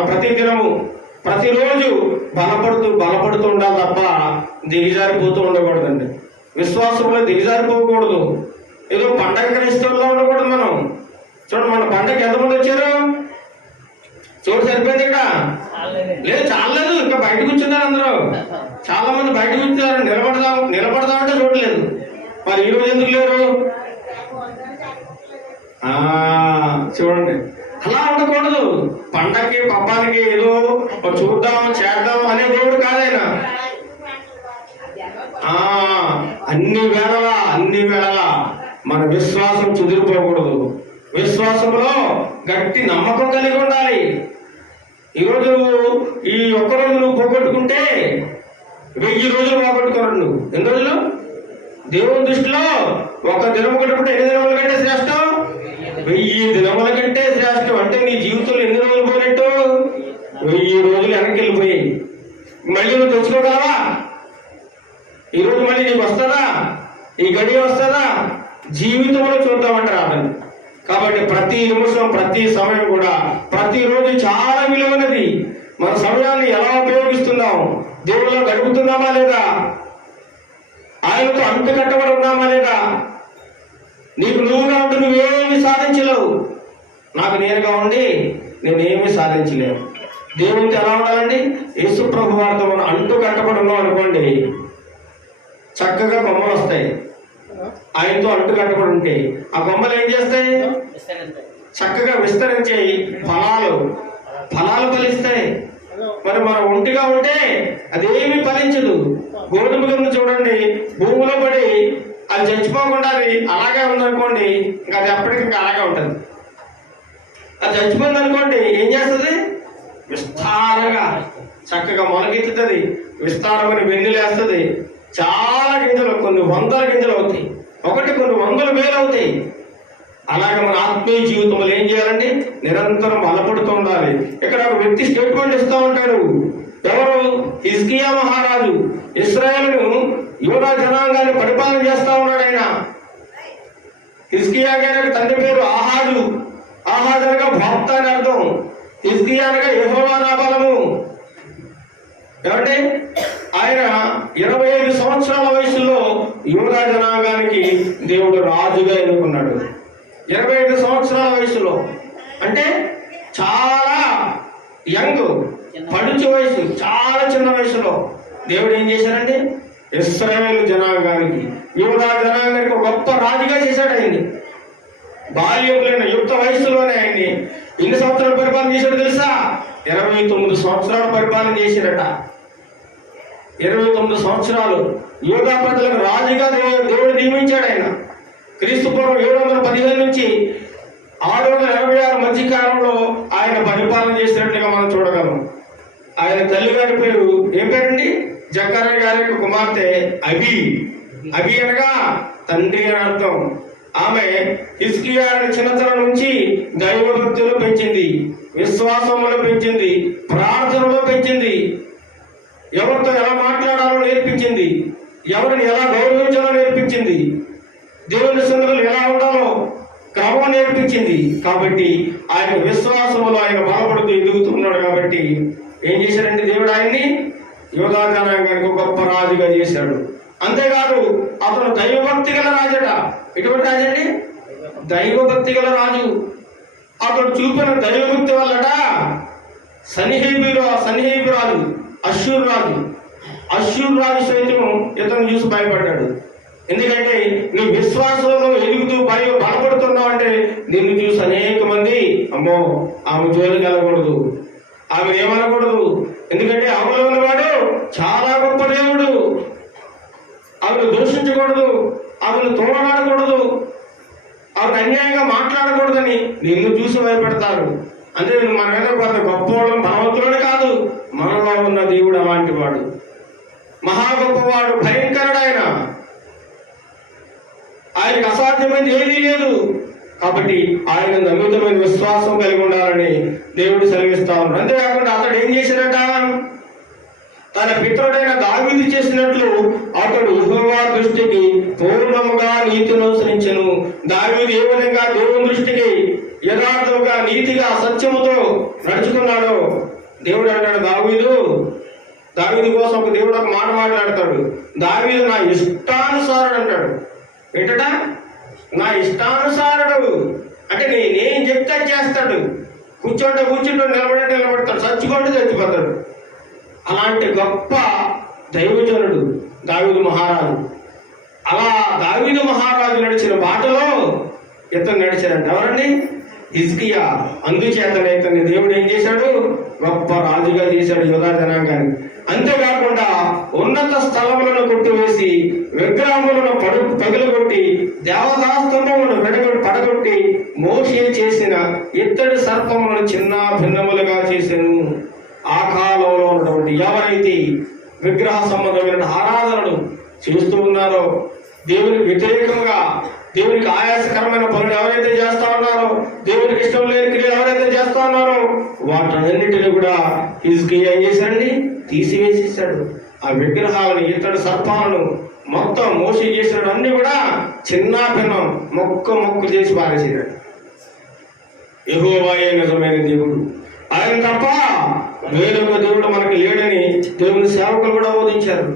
ప్రతి దినము, ప్రతిరోజు బలపడుతూ ఉండాలి తప్ప దిగజారిపోతూ ఉండకూడదండి. విశ్వాసంలో దిగజారిపోకూడదు. ఏదో పండగ క్రైస్తవుల్లో ఉండకూడదు. మనం చూడండి, మన పండగ ఎంతమంది వచ్చారు? సరిపోయింది ఇక్కడ లేదు, చాలలేదు, ఇంకా బయట కూర్చున్నారు అందరూ. చాలా మంది బయట కూర్చున్నారు. నిలబడదామంటే చూడలేదు. మరి ఈరోజు ఎందుకు లేరు? చూడండి, అలా ఉండకూడదు. పండగకి పబ్బానికి ఏదో చూద్దాం చేద్దాం అనే దేవుడు కాదైనా. అన్ని వేళలా మన విశ్వాసం కుదిరిపోకూడదు. విశ్వాసంలో గట్టి నమ్మకం కలిగి ఉండాలి. ఈరోజు ఈ ఒక్కరోజు నువ్వు పోగొట్టుకుంటే 1000 రోజులు పోగొట్టుకోరు. నువ్వు ఎన్ని రోజులు? దేవుని దృష్టిలో ఒక దినము కట్టుకుంటే ఎన్ని దినముల కంటే శ్రేష్టం? 1000 దినముల కంటే శ్రేష్టం. అంటే నీ జీవితంలో ఎన్ని రోజులు పోయినట్టు? 1000 రోజులు వెనక్కి వెళ్ళిపోయాయి. మళ్ళీ నువ్వు తెచ్చుకోగలవా? ఈరోజు మళ్ళీ నీకు వస్తుందా? ఈ గడియ వస్తుందా? జీవితంలో చూద్దామంటారు అతను. కాబట్టి ప్రతి నిమిషం, ప్రతి సమయం కూడా, ప్రతిరోజు చాలా విలువైనది. మన సమయాన్ని ఎలా ఉపయోగిస్తున్నాం? దేవుళ్ళలో గడుపుతున్నామా లేదా? ఆయనతో అంటు కట్టబడి ఉన్నామా లేదా? నీకు నువ్వుగా ఉంటూ నువ్వేమీ సాధించలేవు. నాకు నేనుగా ఉండి నేనేమీ సాధించలేను. దేవునితో ఎలా ఉండాలండి? యేసు ప్రభు వారితో మనం అంటు కట్టబడి ఉన్నాం అనుకోండి, చక్కగా కొమ్మలు వస్తాయి. ఆయనతో అంటు కట్టబడి ఉంటే ఆ కొమ్మలు ఏం చేస్తాయి? చక్కగా విస్తరించాయి, ఫలాలు ఫలిస్తాయి. మరి మనం ఒంటిగా ఉంటే అదేమీ ఫలించదు. గోధుమ కింద చూడండి, భూమిలో పడి అది చచ్చిపోకుండా అది అలాగే ఉందనుకోండి, ఇంకా అది ఎప్పటికీ ఇంకా అలాగే ఉంటుంది. అది చచ్చిపోయింది అనుకోండి, ఏం చేస్తుంది? విస్తారంగా చక్కగా మొలకెత్తుతుంది, విస్తారమైన వెన్నెలేస్తుంది. చాలా గింజలు, కొన్ని 100 గింజలు అవుతాయి, ఒకటి కొన్ని 100,000 అవుతాయి. అలాగే మన ఆత్మీయ జీవితంలో ఏం చేయాలండి? నిరంతరం బలపడుతూ ఉండాలి. ఇక్కడ ఒక వ్యక్తి స్టేట్మెంట్ ఇస్తూ ఉంటాడు. ఎవరు? హిజ్కియా మహారాజు. ఇశ్రాయేలును, యూదా జనాంగాన్ని పరిపాలన చేస్తా ఉన్నాడు ఆయన. హిజ్కియా గారి తండ్రి పేరు ఆహాజు. ఆహాజు అనగా భక్త అని అర్థం. హిజ్కియా అనగా యెహోవా నా బలము. ఏమంటే ఆయన 25 సంవత్సరాల వయసులో యూదా జనాంగానికి దేవుడు రాజుగా ఎన్నుకున్నాడు. 25 సంవత్సరాల వయసులో అంటే చాలా యంగ్, పడుచు వయసు, చాలా చిన్న వయసులో దేవుడు ఏం చేశాడంటే ఇశ్రాయేలు జనాంగానికి, యూదా జనాంగానికి ఒక గొప్ప రాజుగా చేశాడు ఆయన్ని. బాల్యంలోనే, యుక్త వయసులోనే ఆయన్ని ఎన్ని సంవత్సరాలు పరిపాలన చేశాడు తెలుసా? 29 సంవత్సరాలు పరిపాలన చేశాడట. 29 సంవత్సరాలు యూదా ప్రజలకు రాజుగా దేవుడు నియమించాడు ఆయన. క్రీస్తు పూర్వం 715 నుంచి 686 మధ్య కాలంలో ఆయన పరిపాలన చేసినట్లుగా మనం చూడగలం. ఆయన తల్లి గారి పేరు ఏం పేరండి? జకర్యా గారి యొక్క కుమార్తె అబి. అబి అనగా తండ్రి అని అర్థం. ఆమె హిజ్కియాని చిన్నతనం నుంచి దైవభక్తిలో పెంచింది, విశ్వాసంలో పెంచింది, ప్రార్థనలో పెంచింది, ఎవరితో ఎలా మాట్లాడాలో నేర్పించింది, ఎవరిని ఎలా గౌరవించాలో నేర్పించింది, దేవుని సన్నిధిలో ఎలా ఉండాలో క్రమం నేర్పించింది. కాబట్టి ఆయన విశ్వాసంలో ఆయన బలపడుతూ ఎదుగుతున్నాడు. కాబట్టి ఏం చేశాడంటే దేవుడు ఆయన్ని యూదా జనాంగానికి ఒక గొప్ప రాజుగా చేశాడు. అంతేకాదు అతను దైవభక్తి గల రాజట. ఎటువంటి రాజండి? దైవభక్తి గల రాజు. అతడు చూపిన దైవభక్తి వల్లట సన్హెరీబు రాజు, అష్షూరు రాజు సైతం ఇతను చూసి భయపడ్డాడు. ఎందుకంటే నువ్వు విశ్వాసంలో ఎదుగుతూ బలపడుతున్నావు అంటే నిన్ను చూసి అనేక మంది అమ్మో ఆమె జోలికి వెళ్ళకూడదు, ఆమె ఏమనకూడదు. ఎందుకంటే ఆమెలో ఉన్నవాడు చాలా గొప్ప దేవుడు, ఆమెను దూషించకూడదు, ఆమెను తోడనాడకూడదు, ఆమెను అన్యాయంగా మాట్లాడకూడదని నిన్ను చూసి భయపడతారు. అంటే మన మీద కొంత గొప్పవాడు, బలవంతుడు కాదు, మనలో ఉన్న దేవుడు అలాంటి వాడు, మహా గొప్పవాడు, భయంకరుడు. ఆయనకు అసాధ్యమైనది ఏదీ లేదు. కాబట్టి ఆయన నమ్మితమైన విశ్వాసం కలిగి ఉండాలని దేవుడు సెలవిస్తా ఉన్నాడు. అంతేకాకుండా అతడు ఏం చేశాడట? తన పితరుడైన దావీదు చేసినట్లు అతడు యెహోవా దృష్టికి పూర్ణముగా నీతిని అనుసరించెను. దావీదు ఏ విధంగా దేవుని దృష్టికి యథార్థముగా, నీతిగా, సత్యముతో నడుచుకున్నాడో దేవుడు అంటాడు దావీదు కోసం ఒక దేవుడు ఒక మాట మాట్లాడతాడు. దావీదు నా ఇష్టానుసారుడు అంటాడు. ఏంటట? నా ఇష్టానుసారుడు అంటే నేనేం చెప్తే చేస్తాడు. కూర్చుంటే నిలబడతాడు, చచ్చిపోతాడు. అలాంటి గొప్ప దైవజనుడు దావీదు మహారాజు. అలా దావీదు మహారాజు నడిచిన బాటలో ఇతను నడిచాడంట. ఎవరండి? హిజ్కియా. అందుచేతనే ఇతన్ని దేవుడు ఏం చేశాడు? గొప్ప రాజుగా చేశాడు యూదా జనాంగాన్ని. అంతేకాకుండా ఉన్నత స్థలములను కొట్టివేసి, విగ్రహములను పగులగొట్టి, దేవతాస్తంభములను పడగొట్టి, మోషే చేసిన ఇత్తడి సర్పములను చిన్న భిన్నములుగా చేశాను. ఆ కాలంలో ఉన్నటువంటి ఎవరైతే విగ్రహ సంబంధమైన ఆరాధనలు చేస్తూ ఉన్నారో, దేవుని వ్యతిరేకంగా దేవునికి ఆయాసకరమైన పనులు ఎవరైతే చేస్తా ఉన్నారో, దేవునికి ఇష్టం లేని క్రియలు ఎవరైతే చేస్తా ఉన్నారో వాటన్నిటిని కూడా హిజ్కియా ఏం చేశాడండి? తీసివేసేసాడు. ఆ విగ్రహాలను, ఇతడు సర్పాలను మొత్తం మోసి చేసినాడు అన్ని కూడా చిన్న భిన్నం మొక్కు చేసి పారేసాడు. యెహోవాయే నిజమైన దేవుడు, ఆయన తప్ప వేరొక దేవుడు మనకు లేడని దేవుని సేవకులు కూడా బోధించారు.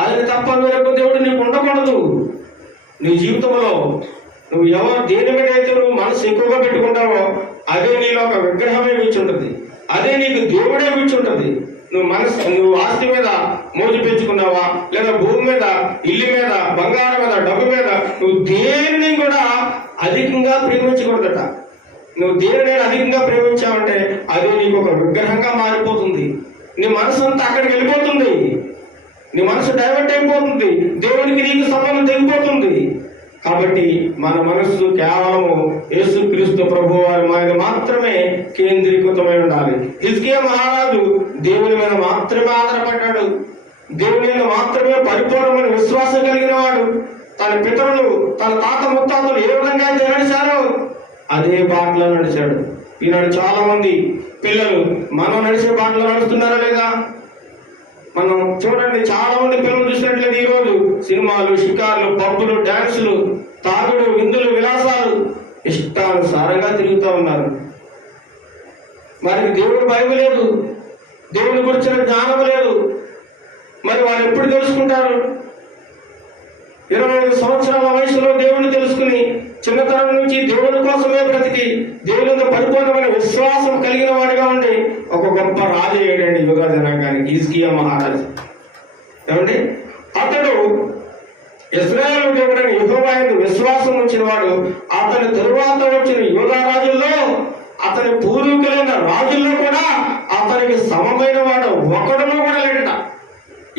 ఆయన తప్ప వేరొక దేవుడు నీకు ఉండకూడదు. నీ జీవితంలో నువ్వు దేని మీద అయితే నువ్వు మనసు ఎక్కువగా పెట్టుకుంటావో అదే నీలో ఒక విగ్రహమే కూర్చుంటుంది, అదే నీకు దేవుడే కూర్చుంటుంది. నువ్వు ఆస్తి మీద మోజు పెంచుకున్నావా, లేదా భూమి మీద, ఇల్లు మీద, బంగారం మీద, డబ్బు మీద నువ్వు దేనిని కూడా అధికంగా ప్రేమించకూడదట. నువ్వు దేనిని అధికంగా ప్రేమించావంటే అది నీకు ఒక విగ్రహంగా మారిపోతుంది. నీ మనసు అంతా అక్కడికి వెళ్ళిపోతుంది, నీ మనసు డైవర్ట్ అయిపోతుంది, దేవునికి నీకు సంబంధం తెగిపోతుంది. కాబట్టి మన మనస్సు కేవలము యేసుక్రీస్తు ప్రభువు వారి మీద మాత్రమే కేంద్రీకృతమై ఉండాలి. హిజ్కియా మహారాజు దేవుని మీద మాత్రమే ఆధారపడ్డాడు, దేవుని మీద మాత్రమే పరిపూర్ణమైన విశ్వాసం కలిగిన వాడు. తన పితరులు, తన తాత ముత్తాతలు ఏ విధంగా అయితే నడిచారో అదే బాటలో నడిచాడు. ఈనాడు చాలా మంది పిల్లలు మనం నడిచే బాటలో నడుస్తున్నారా లేదా? మనం చూడండి, చాలా మంది పిల్లలు చూసినట్లయితే ఈరోజు సినిమాలు, షికార్లు, పబ్బులు, డాన్సులు, తాగుడు, విందులు, విలాసాలు ఇష్టానుసారంగా తిరుగుతూ ఉన్నారు. వారికి దేవుడు భయం లేదు, దేవుని గురించిన జ్ఞానం లేదు. మరి వారు ఎప్పుడు తెలుసుకుంటారు? 25 సంవత్సరాల వయసులో దేవుని తెలుసుకుని చిన్నతనం నుంచి దేవుని కోసమే బ్రతికి దేవుని పరిపూర్ణమైన విశ్వాసం కలిగిన వాడిగా ఉండి ఒక గొప్ప రాజు అయ్యాడండి యూదా జనాంగానికి, హిజ్కియా మహారాజు. ఏమండి, అతడు ఇశ్రాయేలు దేవుడని యెహోవా యందు విశ్వాసం ఉంచిన వాడు. అతని తరువాత వచ్చిన యూదా రాజుల్లో, అతని పూర్వీకులైన రాజుల్లో కూడా అతనికి సమమైన వాడు ఒకడును కూడా లేడట.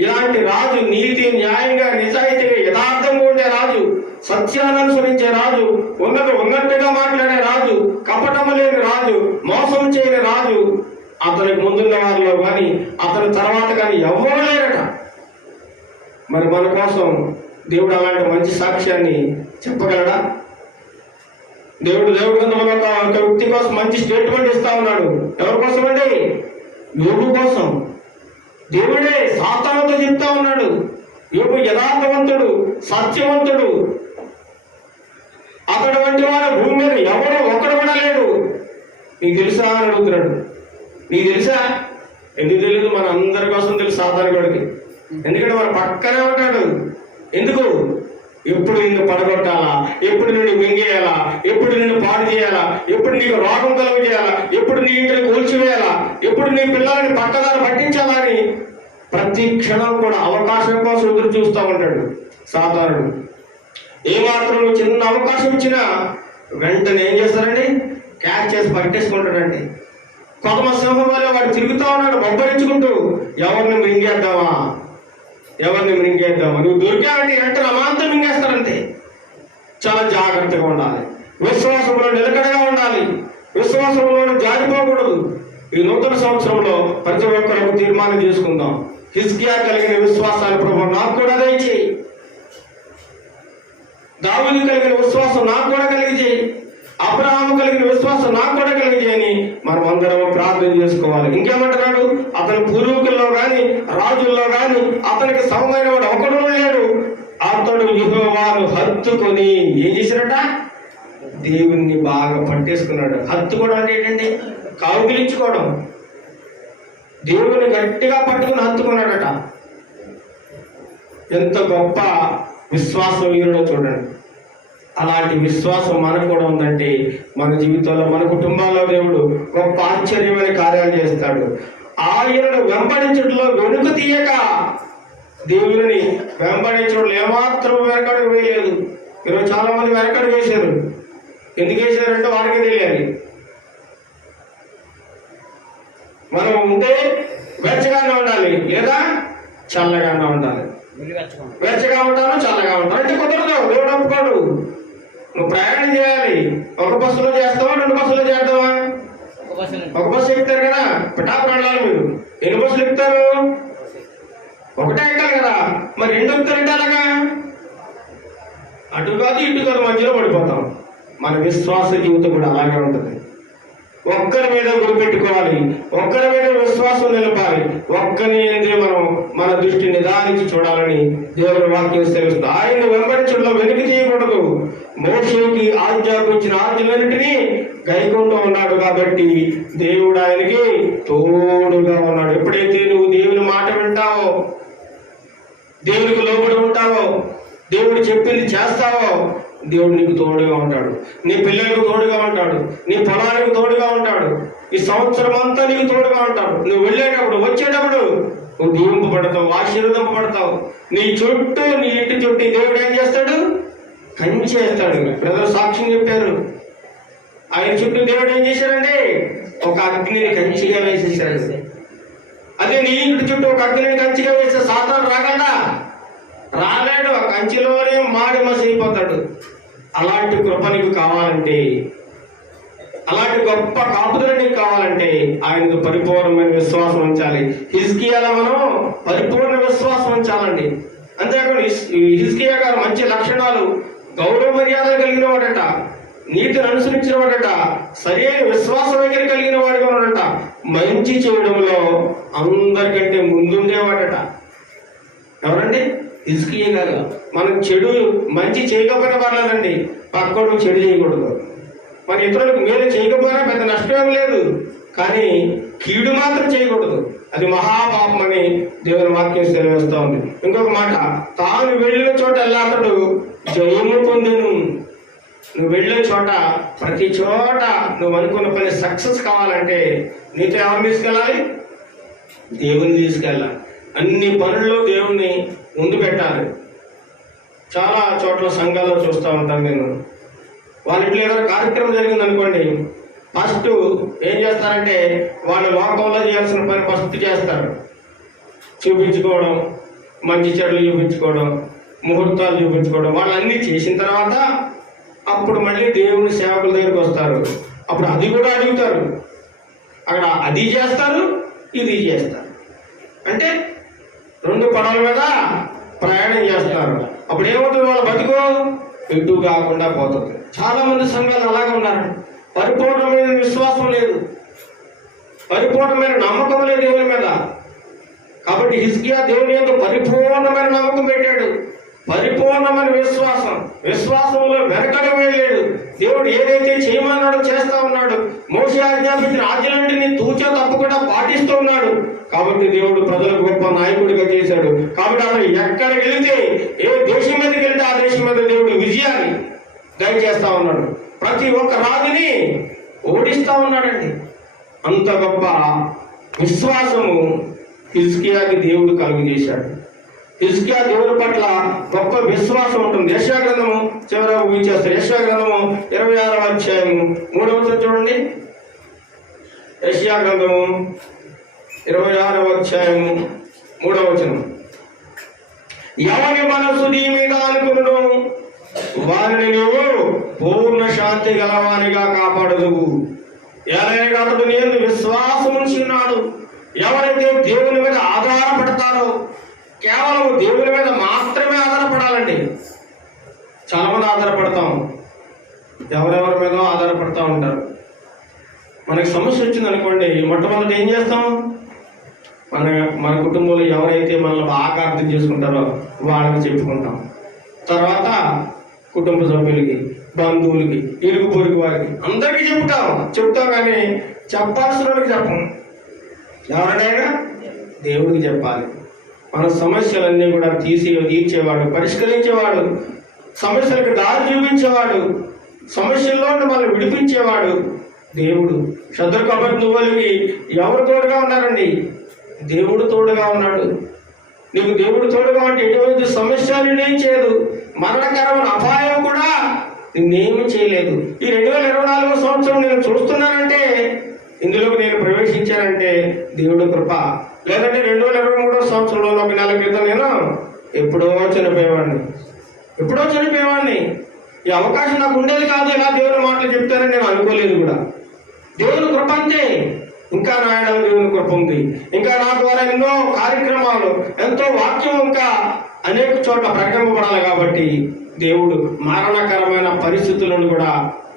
ఇలాంటి రాజు, నీతి, న్యాయంగా, నిజాయితీగా, యథార్థంగా ఉండే రాజు, సత్యాన్ని అనుసరించే రాజు, ఉన్నట్టుగా మాట్లాడే రాజు, కపటము లేని రాజు, మోసం చేయని రాజు అతనికి ముందున్న వారిలో కానీ అతని తర్వాత కానీ ఎవరూ లేరట. మరి మన కోసం దేవుడు అలాంటి మంచి సాక్ష్యాన్ని చెప్పగలడా? దేవుడు గ్రంథంలో ఒక వ్యక్తి కోసం మంచి స్టేట్మెంట్ ఇస్తా ఉన్నాడు. ఎవరి కోసం అండి? యోబు కోసం. దేవుడే సాతానుతో చెప్తా ఉన్నాడు, యోబు యథార్థవంతుడు, సత్యవంతుడు, అతడు వంటి వారు భూమి మీద ఎవరు ఒక్కడు కూడా లేడు. నీకు తెలుసా అని అడుగుతున్నాడు. నీకు తెలుసా? ఎందుకు తెలియదు? మన అందరి కోసం తెలుసు సాతాను గడికి. ఎందుకంటే మన పక్కనే ఉంటాడు. ఎందుకు? ఎప్పుడు నిన్ను పడగొట్టాలా, ఎప్పుడు నిన్ను మింగేయాలా, ఎప్పుడు నిన్ను పాడు చేయాలా, ఎప్పుడు నీకు రోగం కలుగు చేయాలా, ఎప్పుడు నీ ఇంటిని కూల్చివేయాలా, ఎప్పుడు నీ పిల్లల్ని పక్కదారి పట్టించాలా అని ప్రతి క్షణం కూడా అవకాశం కోసం ఎదురు చూస్తూ ఉంటాడు సాతానుడు. ఏమాత్రం చిన్న అవకాశం ఇచ్చినా వెంటనే ఏం చేస్తారండి? క్యాచ్ చేసి పట్టేసుకుంటాడండి. కొత్త సింహం వల్ల వాడు తిరుగుతూ ఉన్నాడు బొబ్బరించుకుంటూ, ఎవరిని మింగేద్దామా, ఎవరిని మింగేద్దామా. నువ్వు దొరికావంటే వెంటనే అమాంతం మింగేస్తారంతే. చాలా జాగ్రత్తగా ఉండాలి, విశ్వాసంలో నిలకడగా ఉండాలి, విశ్వాసంలో జారిపోకూడదు. ఈ నూతన సంవత్సరంలో ప్రతి ఒక్కరికి తీర్మానం చేసుకుందాం, హిజ్కియా కలిగిన విశ్వాసాన్ని ప్రభు నాకు కూడా దయచేయి, దావీదు కలిగిన విశ్వాసం నాకు కూడా కలిగజేయి, అబ్రహాము కలిగిన విశ్వాసం నాకు కూడా కలిగజేయని మనం అందరం ప్రార్థన చేసుకోవాలి. ఇంకేమంటున్నాడు? అతని పూర్వీకుల్లో గాని రాజుల్లో గాని అతనికి సమమైన వాడు ఒకడు లేడు. అతడు యెహోవాను హత్తుకొని ఏం చేశాడట? దేవుణ్ణి బాగా పట్టేసుకున్నాడు. హత్తుకోవడం అంటే ఏంటండి? కౌగిలించుకోవడం. దేవుని గట్టిగా పట్టుకుని హత్తుకున్నాడట. ఎంత గొప్ప విశ్వాసం వీరుడో చూడండి. అలాంటి విశ్వాసం మనకు కూడా ఉందంటే మన జీవితంలో, మన కుటుంబాల్లో దేవుడు గొప్ప ఆశ్చర్యమైన కార్యాలు చేస్తాడు. ఆయనను వెంబడించడంలో వెనుక తీయక, దేవుని వెంబడించడంలో ఏమాత్రం వెనకడుగు వేయలేదు. ఈరోజు చాలా మంది వెనకడుగు వేశారు. ఎందుకు వేశారంటే వారికి తెలియాలి. మనం ఉంటే వెచ్చగానే ఉండాలి, లేదా చల్లగానే ఉండాలి. వెచ్చగా ఉంటాను, చల్లగా ఉంటాను అంటే కుదరదు. దేవుడు ఒప్పుకోడు. నువ్వు ప్రయాణం చేయాలి. ఒక బస్సులో చేస్తావా, 2 బస్సులో చేద్దామా? ఒక బస్సు ఎక్కుతారు కదా, పిఠాపురాణాలు. మీరు ఎన్ని బస్సులు ఎక్కుతారు? ఒకటే ఎక్కాలి కదా. మరి 2 ఎక్కుతారంటే అలాగా అటు కాదు ఇటు కాదు, మధ్యలో పడిపోతాం. మన విశ్వాస జీవితం కూడా అలాగే ఉంటుంది. ఒక్కరి మీద గురిపెట్టుకోవాలి, ఒక్కరి మీద విశ్వాసం నిలపాలి, ఒక్కని ఏంటి మనం మన దృష్టి నిదానించి చూడాలని దేవుని వాక్యం తెలుస్తుంది. ఆయన వెంబడించడంలో వెనుక తీయకూడదు. మోషేకి ఆజ్ఞాపించిన ఆజ్ఞలన్నింటినీ గైకొంటూ ఉన్నాడు కాబట్టి దేవుడు ఆయనకి తోడుగా ఉన్నాడు. ఎప్పుడైతే నువ్వు దేవుని మాట వింటావో, దేవునికి లోబడి ఉంటావో, దేవుడు చెప్పింది చేస్తావో, దేవుడు నీకు తోడుగా ఉంటాడు. నీ పిల్లలకు తోడుగా ఉంటాడు, నీ పొలానికి తోడుగా ఉంటాడు, ఈ సంవత్సరం అంతా నీకు తోడుగా ఉంటాడు. నువ్వు వెళ్ళేటప్పుడు వచ్చేటప్పుడు నువ్వు దీవింపబడతావు, ఆశీర్వదింపబడతావు. నీ చుట్టూ, నీ ఇంటి చుట్టూ దేవుడు ఏం చేస్తాడు? కంచి వేస్తాడు. బ్రదర్ సాక్ష్యం చెప్పారు, ఆయన చుట్టూ దేవుడు ఏం చేశాడండి? ఒక అగ్నిని కంచిగా వేసేసాడు. అదే నీ ఇంటి చుట్టూ ఒక అగ్నిని కంచిగా వేస్తే సాతాను రాగలడా? రాలేడు. ఆ కంచిలోనే మాడి మసి అయిపోతాడు. అలాంటి కృప నీకు కావాలంటే, అలాంటి గొప్ప కాపుదల నీకు కావాలంటే ఆయనకు పరిపూర్ణమైన విశ్వాసం ఉంచాలి. హిజ్కియాలో మనం పరిపూర్ణ విశ్వాసం ఉంచాలండి. అంతేకాకుండా హిజ్కియా గారు మంచి లక్షణాలు, గౌరవ మర్యాదలు కలిగిన వాడట, నీతిని అనుసరించిన వాడట, సరైన విశ్వాస వైఖరి కలిగిన వాడిగా ఉన్నాడట, మంచి చేయడంలో అందరికంటే ముందుండేవాడట. ఎవరండి? హిజ్కియా గారు. మనం చెడు మంచి చేయకపోయినా పర్లేదండి, పక్కోడు చెడు చేయకూడదు. మన ఇతరులకు మేలు చేయకపోయినా పెద్ద నష్టం లేదు, కానీ కీడు మాత్రం చేయకూడదు. అది మహాపాపం అని దేవుని వాక్యం తెలియజేస్తా ఉంది. ఇంకొక మాట, తాను వెళ్ళిన చోట అతడు జయము పొందెను. నువ్వు వెళ్ళే చోట, ప్రతి చోట నువ్వు అనుకున్న పని సక్సెస్ కావాలంటే నీతో ఎవరిని తీసుకెళ్ళాలి? దేవుని తీసుకెళ్ళాలి. అన్ని పనుల్లో దేవుణ్ణి ముందు పెట్టాలి. చాలా చోట్ల సంఘాల్లో చూస్తూ ఉంటాను నేను. వాళ్ళ ఇంట్లో ఏదైనా కార్యక్రమం జరిగింది అనుకోండి, ఫస్ట్ ఏం చేస్తారంటే వాళ్ళ లోకంలో చేయాల్సిన పని ఫస్ట్ చేస్తారు. చూపించుకోవడం, మంచి చెడులు చూపించుకోవడం, ముహూర్తాలు చూపించుకోవడం, వాళ్ళు అన్నీ చేసిన తర్వాత అప్పుడు మళ్ళీ దేవుని సేవకుల దగ్గరికి వస్తారు. అప్పుడు అది కూడా అడుగుతారు. అక్కడ అది చేస్తారు, ఇది చేస్తారు. అంటే రెండు పడవల మీద ప్రయాణం చేస్తున్నారు. అప్పుడు ఏమవుతుంది? వాళ్ళ బతుకు ఎటు కాకుండా పోతుంది. చాలా మంది సంఘాలు అలాగే ఉన్నారు. పరిపూర్ణమైన విశ్వాసం లేదు, పరిపూర్ణమైన నమ్మకం లేదు దేవుని మీద. కాబట్టి హిజ్కియా దేవుని యొక్క పరిపూర్ణమైన నమ్మకం పెట్టాడు, పరిపూర్ణమైన విశ్వాసం. విశ్వాసంలో వెనకడం వేయలేడు. దేవుడు ఏదైతే చేయమన్నాడో చేస్తా ఉన్నాడు. మోషే ఆజ్ఞాపించిన ఆజ్ఞలన్నింటినీ తూచా తప్పకుండా పాటిస్తూ ఉన్నాడు. కాబట్టి దేవుడు ప్రజలకు గొప్ప నాయకుడిగా చేశాడు. కాబట్టి అతను ఎక్కడికి వెళితే, ఏ దేశం మీదకి వెళ్తే ఆ దేశం మీద దేవుడు విజయాన్ని దయచేస్తా ఉన్నాడు. ప్రతి ఒక్క రాజుని ఓడిస్తా ఉన్నాడండి. అంత గొప్ప విశ్వాసము హిజ్కియాకి దేవుడు కలుగు చేశాడు. హిజ్కియా దేవుని పట్ల గొప్ప విశ్వాసం ఉంటుంది. యెషయా గ్రంథము చివర ఊహించేస్తారు. యెషయా గ్రంథము 26వ అధ్యాయము 3వ వచనం చూడండి. యెషయా గ్రంథము 26వ అధ్యాయము 3వ వచనం. ఎవరి మనసు నీ మీద అనుకును వారిని నువ్వు పూర్ణ శాంతి గలవానిగా కాపాడదువు. ఎలాగ అతడు నేను విశ్వాసం ఉంచున్నాడు. ఎవరైతే దేవుని మీద ఆధారపడతారో, కేవలం దేవుని మీద మాత్రమే ఆధారపడాలండి. చాలా మంది ఆధారపడతాం, ఎవరెవరి మీద ఆధారపడతా ఉంటారు. మనకి సమస్య వచ్చింది అనుకోండి, మొట్టమొదటి ఏం చేస్తాం? మన కుటుంబంలో ఎవరైతే మనల్ని బాగా అర్థం చేసుకుంటారో వాళ్ళకి చెప్పుకుంటాం. తర్వాత కుటుంబ సభ్యులకి, బంధువులకి, ఇరుగు పొరుగు వారికి అందరికీ చెప్తాం కానీ చెప్పాల్సిన వాళ్ళకి చెప్పం. ఎవరినైనా దేవుడికి చెప్పాలి. మన సమస్యలన్నీ కూడా తీర్చేవాడు, పరిష్కరించేవాడు, సమస్యలకు దారి చూపించేవాడు, సమస్యల్లో మనల్ని విడిపించేవాడు దేవుడు. శత్రుకు అబద్ధువులకి ఎవరు తోడుగా ఉన్నారండి? దేవుడు తోడుగా ఉన్నాడు. నీకు దేవుడు తోడుగా ఉంటే ఎటువంటి సమస్య నేనేం చేయదు, మరణకరమైన అపాయం కూడా నిన్నేమీ చేయలేదు. ఈ 2024వ సంవత్సరం నేను చూస్తున్నానంటే, ఇందులోకి నేను ప్రవేశించానంటే దేవుడు కృప. లేదంటే 2023వ సంవత్సరంలో ఒక నెల క్రితం నేను ఎప్పుడో చనిపోయేవాడిని. ఈ అవకాశం నాకు ఉండేది కాదు. ఇలా దేవుని మాటలు చెప్తానని నేను అనుకోలేదు కూడా. దేవుని కృప అంతే. ఇంకా రాయడం దేవుని కృప ఉంది. ఇంకా నా ద్వారా ఎన్నో కార్యక్రమాలు, ఎంతో వాక్యం ఇంకా అనేక చోట్ల ప్రకటింపబడాలి. కాబట్టి దేవుడు మరణకరమైన పరిస్థితులను కూడా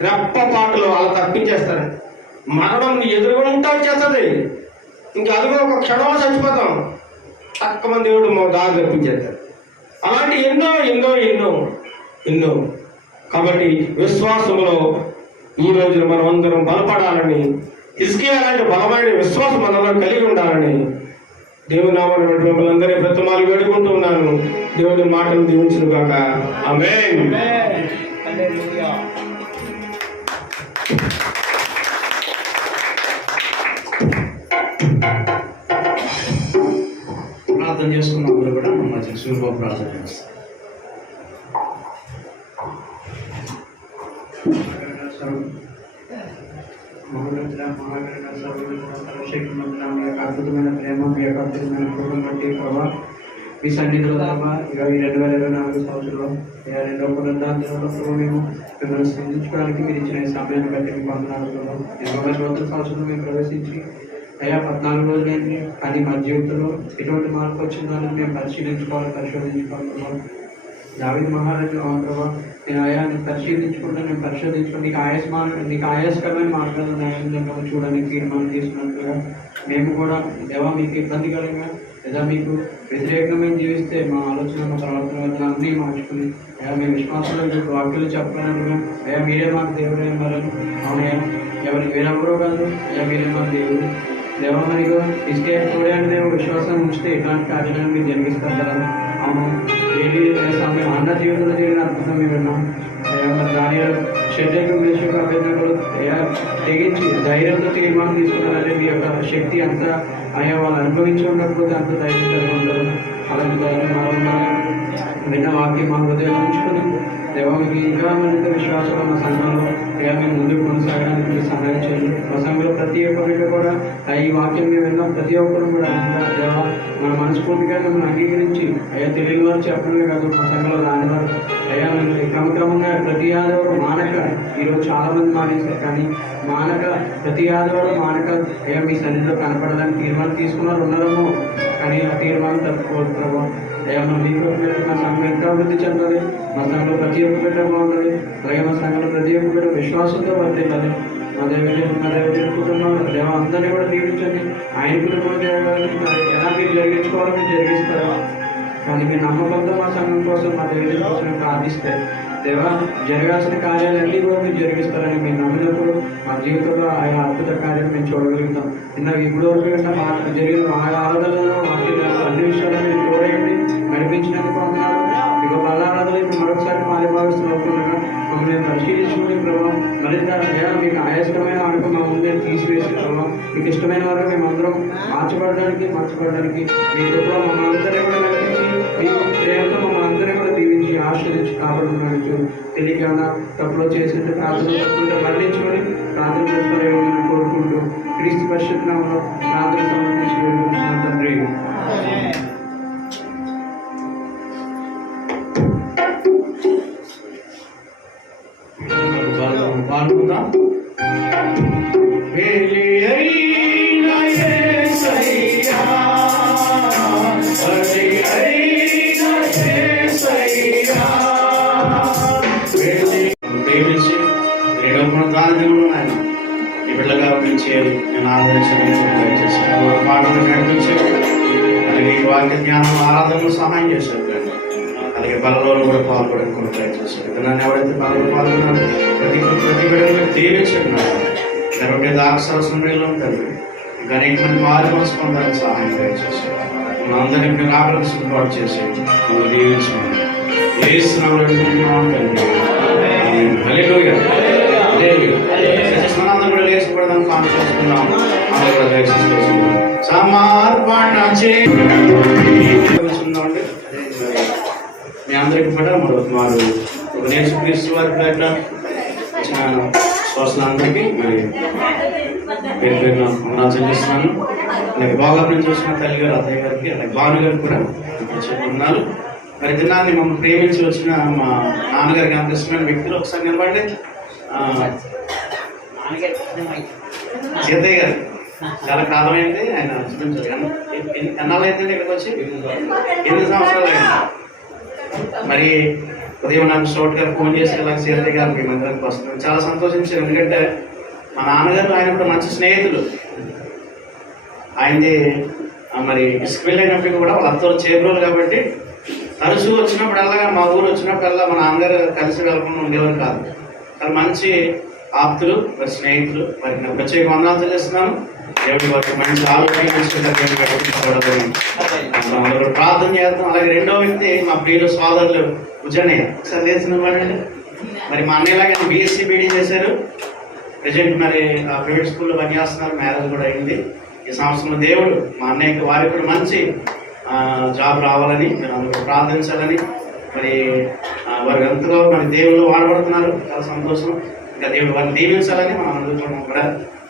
రెప్పపాటులో అలా తప్పించేస్తాడు. మరణం ఎదురుగా ఉంటా వచ్చేస్తుంది, ఇంకా అదిగో ఒక క్షణంలో చచ్చిపోతాం, తక్కువ దేవుడు మా దారి తప్పించేస్తాడు. అలాంటి ఎన్నో ఎన్నో ఎన్నో ఎన్నో. కాబట్టి విశ్వాసంలో ఈ రోజున మనం అందరం బలపడాలని, హిజ్కియా లాంటి బలమైన విశ్వాసం మనలో కలిగి ఉండాలని దేవుని నామమున మిమ్మల్ని అందరినీ బ్రతిమాలి వేడుకుంటూ ఉన్నాను. దేవుని మాటలు దీవించును గాక. ఆమేన్. ప్రార్థన చేసుకున్నప్పుడు కూడా మమ్మల్ని శుభ ప్రార్థన చేస్తాం. అద్భుతమైన ప్రేమ, మీ యొక్క అద్భుతమైన కృపను బట్టి ప్రభావ మీ సన్నిధిలో తమ ఇక ఈ 2024 సంవత్సరంలో 2వ పునరుద్ధానంలో ప్రభు మేము మిమ్మల్ని స్పందించుకోవడానికి మీరు ఇచ్చిన ఈ సమయాన్ని బట్టి మీకు వందనాలు ప్రభావ. 2020 సంవత్సరంలో మేము ప్రవేశించి అయ్యా 14 రోజులైంది, కానీ మా జీవితంలో ఎటువంటి మార్పు వచ్చిందని మేము పరిశోధించుకోవాలి. దావీదు మహారాజు ప్రభావ నేను అయాన్ని పరిశోధించుకుంటూ నీకు ఆయాసకరమైన మార్గాలు న్యాయంగా చూడడానికి తీర్మానం తీసుకున్నట్లుగా మేము కూడా దేవా మీకు ఇబ్బందికరంగా లేదా మీకు వ్యతిరేకమైన జీవిస్తే మా ఆలోచన మా ప్రవర్తన అన్నీ మార్చుకుని అయ్యా మేము విశ్వాసంలో మీకు వాక్యాలు చెప్పలేనట్టుగా అయ్యా మీరే మాకు దేవుడు ఏమన్నారు, అవునయ్యా వేరెవరో కాదు, అయ్యా మీరే మాకు దేవుడు దేవా. మరిగో ఇస్తే చూడండి దేవుడు విశ్వాసం ఉంచితే ఇట్లాంటి కార్యాలను మీరు జరిగిస్తారు కదా. అవును, ఏది సమయం అన్న జీవితంలో జరిగిన అద్భుతం మేము విన్నాం అయ్యా. మరి దాని షెడ్యూల్ మేషకు అభ్యర్థులు అయ్యా తెగించి ధైర్యంతో తీర్మానం తీసుకున్నారంటే మీ యొక్క శక్తి అంతా అయ్యా వాళ్ళు అనుభవించి ఉండకపోతే అంత ధైర్యంగా ఉంటారు. అలాంటి ధైర్యం మా విన్న వాక్యం మా హృదయం ఉంచుకొని దేవా మీకు ఇంకా మరింత విశ్వాసంలో మా సంఘంలో అయ్యా మేము ముందుకు కొనసాగడానికి మీరు సహాయం చేయండి. మా సంఘంలో ప్రతి ఒక్క బిడ్డ కూడా ఈ వాక్యం మేము విన్నాం, ప్రతి ఒక్కరు కూడా దేవా మన మనస్ఫూర్తిగా మిమ్మల్ని అంగీకరించి అయ్యా తెలియని వారు చెప్పడమే కాదు, మా సంఘంలో రాని వారు అయ్యా క్రమక్రమంగా ప్రతి ఆదివారం మానక, ఈరోజు చాలా మంది మానేశారు కానీ మానక ప్రతి ఆదివారం మానక అయ్యా మీ సన్నిధిలో కనపడడానికి తీర్మానం తీసుకున్నారు ఉన్నారేమో, కానీ ఆ తీర్మానం తప్పుకోవద్దు ప్రభావ. అయ్యా మన మీకు మా సంఘం ఎంత అభివృద్ధి చెందాలి, మా సంఘంలో ప్రతి ఒక్క బిడ్డ బాగుండాలి, అలాగే మా సంఘంలో ప్రతి ఒక్క బిడ్డ విశ్వాసంతో వర్తిల్లాలి. మా దేవ కుటుంబం దేవ అందరినీ కూడా దీవించండి. ఆయన కుటుంబం ఎలా మీరు జరిగించుకోవాలో మీరు జరిగిస్తారు, కానీ మీ నమ్మకంతో మా సంఘం కోసం మా దేవుడి కోసం ప్రార్థిస్తే దేవా జరగాల్సిన కార్యాలన్నీ కూడా మీరు జరిగిస్తారని మేము నమ్మినప్పుడు మా జీవితంలో ఆయా అద్భుత కార్యాలు మేము చూడగలుగుతాం. ఇందాక ఇప్పుడు వరకు జరిగిన ఆరాధనలో అన్ని విషయాలు మీరు చూడండి నడిపించినందుకు అన్నారు. ఇక వాళ్ళ ఆరాధన ఇప్పుడు మరొకసారి మారిభాగస్తులు అవుతుండగా మమ్మల్ని పరిశీలించుకునే ప్రభావం మరింత మీకు ఆయాసకరమైన వారికి మా ముందే తీసివేసే ప్రభావం మీకు ఇష్టమైన వారికి మేము అందరం మార్చబడడానికి మీ కృపలో మమ్మల్ని అందరినీ కూడా నడిపించి మీ ప్రేమతో మమ్మల్ని అందరినీ కూడా దీవించి ఆశ్రదించి కాపాడుతున్నాను. తెలియకుండా తప్పులో చేసినట్టు ప్రార్థన మరణించుకొని ప్రార్థన చేస్తారేమో కోరుకుంటూ క్రీస్తు పరిషత్ నామములో ప్రార్థన సమర్పించి వేడుకుంటున్నాను తండ్రి. పాల్గొందాం. ప్రేమించి దేవుడు ఆయన ఈ బిడ్డగా పిలిచేది నేను ఆదరించాను, పాటలు నడిపించారు, అలాగే ఈ వాక్య జ్ఞానం ఆరాధనలు సహాయం చేశారు, అలాగే బలలో కూడా పాల్గొనడానికి కూడా ప్రయత్నించారు. నన్ను ఎవరైతే బలలో పాల్గొన్నారో ప్రతి బిడ్డలు దీవించున్నారు. జరగే దాక్షర సుందరిలో ఉంటారు, ఇంకా అనేక మంది మారు మనసు పొందడానికి సహాయం ప్రయత్నించారు. మన అందరినీ రాబడి సిద్ధపాటు చేసి మనం దీవించుకున్నాం. సత్యస్మరణం కూడా లేచిపోవడం కాన్ఫరెన్స్కున్నాం. సమర్పణ మీ అందరికి కూడా వారు యేసుక్రీస్తు వారి పేట ఇచ్చిన శ్వాసలందరికీ మరి పేరు పేరున వందనాలు చెల్లిస్తున్నాను. అలాగే బాగా చూసిన తల్లి గారు అత్తయ్య గారికి అలాగే భాను గారికి కూడా చెప్పుకున్నాను. మరి దినాన్ని మమ్మల్ని ప్రేమించి వచ్చిన మా నాన్నగారికి అంత ఇష్టమైన వ్యక్తులు ఒకసారి నిలబడి సీతయ్య గారు చాలా కాలం అయింది ఆయన చూపించారు. ఎన్నాళ్ళు అయిందండి ఇక్కడికి వచ్చి 8 సంవత్సరాలు అయింది. మరి ఉదయం నాకు షోట్ గారు ఫోన్ చేసి ఇలా సీత గారు మీ మందిరానికి వస్తున్నాను. చాలా సంతోషించాను. ఎందుకంటే మా నాన్నగారు ఆయన కూడా మంచి స్నేహితులు. ఆయనది మరి ఇసుకు వెళ్ళినప్పటికీ కూడా వాళ్ళ అత్తలు చేబ్రోలు కాబట్టి తరచూ వచ్చినప్పుడల్లా, మా ఊరు వచ్చినప్పుడల్లా మా నాన్నగారు కలిసి వెళ్ళకుండా ఉండేవారు కాదు. కానీ మంచి ఆప్తులు, మరి స్నేహితులు. మరి నేను ప్రత్యేక వందనాలు చెల్లిస్తున్నాను. దేవుడి వారికి మంచి ఆరోగ్యం ప్రార్థన చేద్దాం. అలాగే రెండో వ్యక్తి మా ప్రియులు సోదరులు ఉజన్నయ్య. ఒకసారి తెలిసిన వాడండి. మరి మా అన్నయ్యలాగా బీఎస్సీ బీడీ చేశారు. ప్రజెంట్ మరి ప్రైవేట్ స్కూల్లో పనిచేస్తున్నారు. మ్యారేజ్ కూడా అయింది. ఈ సంవత్సరం దేవుడు మా అన్నయ్యకి వారికి కూడా మంచి జాబ్ రావాలని మీరు అందరూ ప్రార్థించాలని, మరి వారు ఎంతగా మరి దేవుళ్ళు వాడబడుతున్నారు. చాలా సంతోషం. ఇంకా దేవుడు వారిని దీవించాలని మనం అందరూ కూడా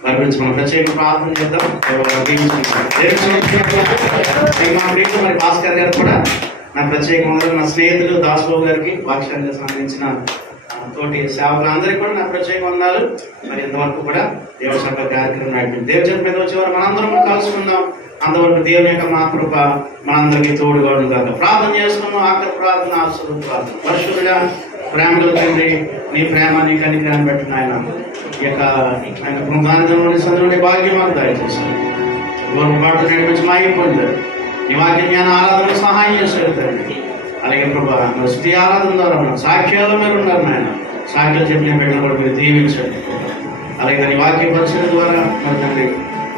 వారి గురించి మనం ప్రత్యేక ప్రార్థన చేద్దాం. మా ప్రియులు మరి భాస్కర్ గారు కూడా నా ప్రత్యేకంగా నా స్నేహితులు దాసుబాబు గారికి వాక్యానికి సంబంధించిన తోటి సేవకులందరికీ కూడా నా ప్రత్యేక వందనాలు. మరి ఇంతవరకు కూడా దేవుడి సభ కార్యక్రమం నడిపింది. దేవుడి చెంత మీద వచ్చేవారు మనందరం కలుసుకుందాం. అంతవరకు దేవుని యొక్క మా కృప మనందరికీ తోడుగా ఉండాలి. ప్రార్థన చేసుకున్నాం. ఆఖరి ప్రార్థన, ఆశీర్వాద ప్రార్థన. పరిశుద్ధుడా, ప్రేమలో తండ్రి, నీ ప్రేమ, నీ కనికరాన్ని బట్టి ఆయన ఈ యొక్క ఆయన బృందానందంలోని సందులోని భాగ్యం మాకు దయచేస్తాను. గౌరవ పాటలు నడిపించి మాయం పొందారు. నీ వాక్య జ్ఞాన ఆరాధనకు సహాయం చేశారు తండ్రి. అలాగే ప్రభా మరి స్థుతి ఆరాధన ద్వారా సాక్ష్యాలు మీరు ఉన్నారు నాయన. సాక్ష్యాలు చెప్పిన బిడ్డలు కూడా మీరు దీవించండి. అలాగే నీ వాక్య పరిచయం ద్వారా మరి తండ్రి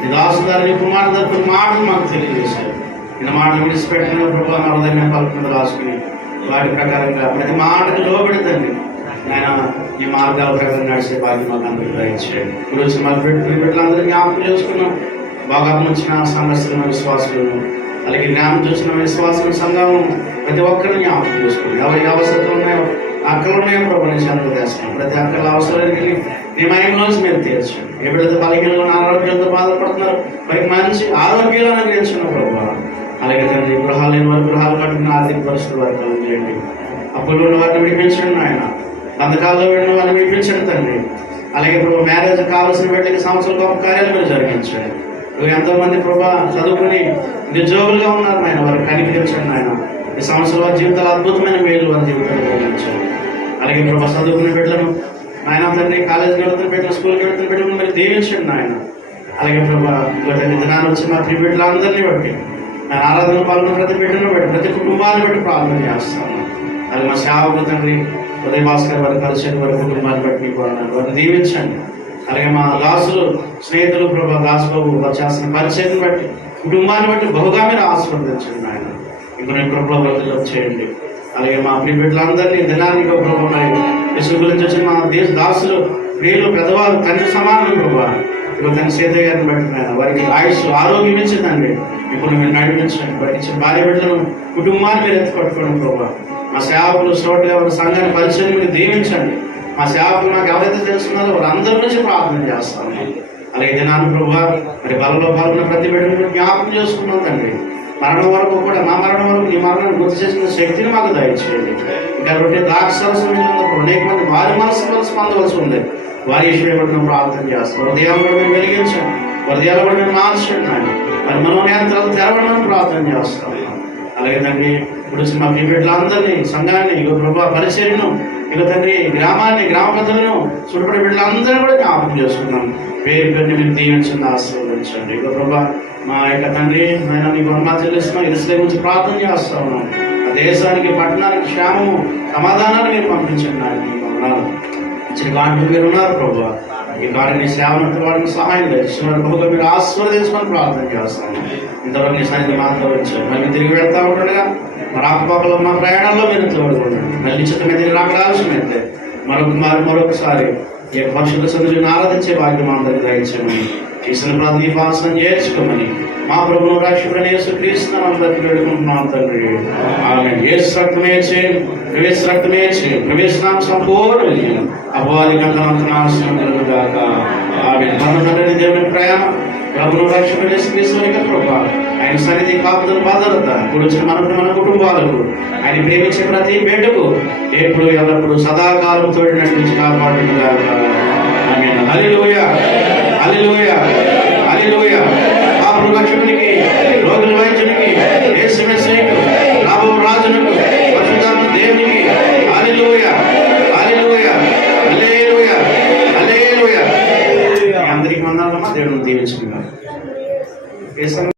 నీ దాసు గారు, నీ కుమారు గారు మాటలు మాకు తెలియజేశారు. నిన్న మాటలు విడిచిపెట్టిన ప్రభావ నా హృదయం పలుకుని రాసుకుని వాటి ప్రకారంగా ప్రతి మాటకు లోబెడుతండి ఆయన నీ మార్గాల ప్రకారం నడిచే భాగ్యం మాకు అందరికీ దయచేయండి. ఇప్పుడు వచ్చిన మా బిడ్డలందరూ జ్ఞాపకం చేసుకున్నాం. బాగా వచ్చిన సమస్యలను, విశ్వాసులను, అలాగే జ్ఞానం చూసిన విశ్వాసం సంఘం ప్రతి ఒక్కరిని జ్ఞాపకం చేసుకోండి. ఎవరి అవసరం ఉన్నాయో అక్కలు ఉన్నాయో ప్రభు నుంచి అనుగ్రహిస్తాం. ప్రతి అక్కల అవసరానికి నీ మహిమలోంచి మీరు తీర్చండి. ఎప్పుడైతే బలహీనలో అనారోగ్యంతో బాధపడుతున్నారు వారికి మంచి ఆరోగ్యాలు అనుగ్రహించిన ప్రభు. అలాగే తండ్రి గృహాలు లేని వారి గృహాలు కట్టుకున్న ఆర్థిక పరిస్థితులు వారికి కలిగించండి. అప్పులు ఉన్న వారిని విడిపించండి ఆయన. బంధకాల్లో వెళ్ళిన వారిని విడిపించండి తండ్రి. అలాగే ప్రభు మ్యారేజ్ కావాల్సిన వీళ్ళకి సంవత్సరాలు గొప్ప కార్యాలు మీరు జరిగించండి. ఎంతో మంది ప్రభా చదువుకుని నిరుద్యోగులుగా ఉన్నారు ఆయన. వారికి కనిపించండి ఆయన. ఈ సంవత్సరం వారి జీవితాలు అద్భుతమైన మేలు వారి జీవితాలు కలిగించండి. అలాగే ప్రభా చదువుకునే బిడ్డలను ఆయన తండ్రి, కాలేజీకి వెళ్తున్న బిడ్డలు, స్కూల్కి వెళ్తున్న బిడ్డలను మీరు దీవించండి ఆయన. అలాగే ప్రభా దినాన్ని వచ్చి మా ప్రియ బిడ్డలందరినీ బట్టి నేను ఆరాధన పాల్గొన్న ప్రతి బిడ్డను బట్టి ప్రతి కుటుంబాన్ని బట్టి ప్రార్థన చేస్తాను. అది మా సేవకులు తండ్రి ఉదయ భాస్కర్ వారి కలిసి వారి కుటుంబాన్ని బట్టి మీకు వారిని దీవించండి. అలాగే మా దాసులు స్నేహితులు ప్రభా దాసుబాబు వారు చేస్తున్న పరిచయం బట్టి కుటుంబాన్ని బట్టి బహుగా మీరు ఆశీర్వదించండి ఆయన. ఇంకొన్ని కృపలో బదులు చేయండి. అలాగే మా ప్రియ బిడ్డలందరినీ దినాన్ని ప్రభావ మరి విసుగు గురించి వచ్చిన మా దేశ దాసులు ప్రియులు పెద్దవారు తండ్రి సమానులు ప్రభావ ఇప్పుడు తన సీత గారిని బట్టి వారికి ఆయుష్ ఆరోగ్యం ఇచ్చిందండి. ఇప్పుడు మీరు నడిపించండి. వారికి ఇచ్చిన భార్య బిడ్డలను కుటుంబాన్ని మీరు ఎత్తుపట్టుకోండి ప్రభావ. మా సేవకులు శ్రోతలు ఎవరి సంఘాన్ని పరిచయం మీరు దీవించండి. మా సేవకులు నాకు ఎవరైతే తెలుస్తున్నారో వారందరి నుంచి ప్రార్థన చేస్తాను. అలాగే దినాన్ని ప్రభావ మరి బలలో పాల్గొన్న ప్రతి బిడ్డను జ్ఞాపకం చేసుకున్నాం తండ్రి. మరణం వరకు కూడా మా మరణం వరకు నీ మరణాన్ని గుర్తు చేసిన శక్తిని మాకు దయచేయండి. కాబట్టి ద్రాక్షరసం అనేక మంది వారి మనసు పొందవలసి ఉంది. వారి విషయం ప్రార్థన చేస్తాం. హృదయాలు కూడా మేము వెలిగించాం. హృదయాలు కూడా మేము మార్చండి ఆయన. మరి మనోనేత్రాలు తెరవడం ప్రార్థన చేస్తాం. అలాగే తండ్రి ఇప్పుడు మా మీ బిడ్డలందరినీ సంఘాన్ని ఇక ప్రభావ పరిచర్యను ఇక తండ్రి గ్రామాన్ని గ్రామ ప్రజలను చుట్టుపడి బిడ్డలందరినీ కూడా జ్ఞాపకం చేసుకున్నాం. పేరు పేరుని మీరు దీవించండి, ఆశీర్వదించండి. ఇక ప్రభా మా యొక్క తండ్రి ఆయన నీకు వందనాలు చెల్లిస్తున్నాం. ఇరుసలేము గురించి ప్రార్థన చేస్తా ఉన్నాం. ఆ దేశానికి పట్టణానికి క్షేమము సమాధానాన్ని మీరు పంపించండి. ఆయన నీకు వందనాలు. ఇచ్చిన గాడిని మీరు ఉన్నారు ప్రభా. ఈ గాడిని సేవనంత వాడిని సహాయం చేస్తున్నారు. బహుగా మీరు ఆశీర్వదించమని ప్రార్థన చేస్తాను. ఇంతవరకు నీ సన్నిధి మాతో వచ్చారు. మళ్ళీ తిరిగి వెళ్తా ఉండగా మా రాకపోకలో మా ప్రయాణాల్లో మీరు తోడుకోండి. మళ్ళీ చిత్త మీద రాకడాల్సినైతే మరొకసారి ఈ పరిశుద్ధ సన్నిధిని ఆరాధించే భాగ్యం అందరికీ దయచేయమని చేసిన ప్రార్థన భాషను చేర్చుకోమని మా ప్రభువును రక్షకుడైన యేసుక్రీస్తును అందరికీ వేడుకుంటున్నాం తండ్రి. ఆమేన్. యేసు రక్తమే చేయండి, ప్రవేశ రక్తమే చేయండి, ప్రవేశనామ సంపూర్ణ విజయం అపవాది గంటలంతనాశనంగాక. ఆమేన్. మన తండ్రి దేవుని ప్రేమ, ప్రభువును రక్షకుడైన యేసుక్రీస్తు యొక్క కృప, ఆయన సన్నిధి కాపుదల భద్రత కూర్చున్న మన కుటుంబాలకు, ఆయన ప్రేమించే ప్రతి బిడ్డకు ఎప్పుడు ఎల్లప్పుడు సదాకాలం తోడి నడిపించి కాపాడుగాక. ఆమేన్. హల్లెలూయా, హల్లెలూయా, హల్లెలూయా. పాపుల రక్షకునికి, రోగుల వైద్యునికి, యేసు మెస్సీయుకు, రాబో రాజునకు, పరిశుద్ధాత్మ ఏ సమయం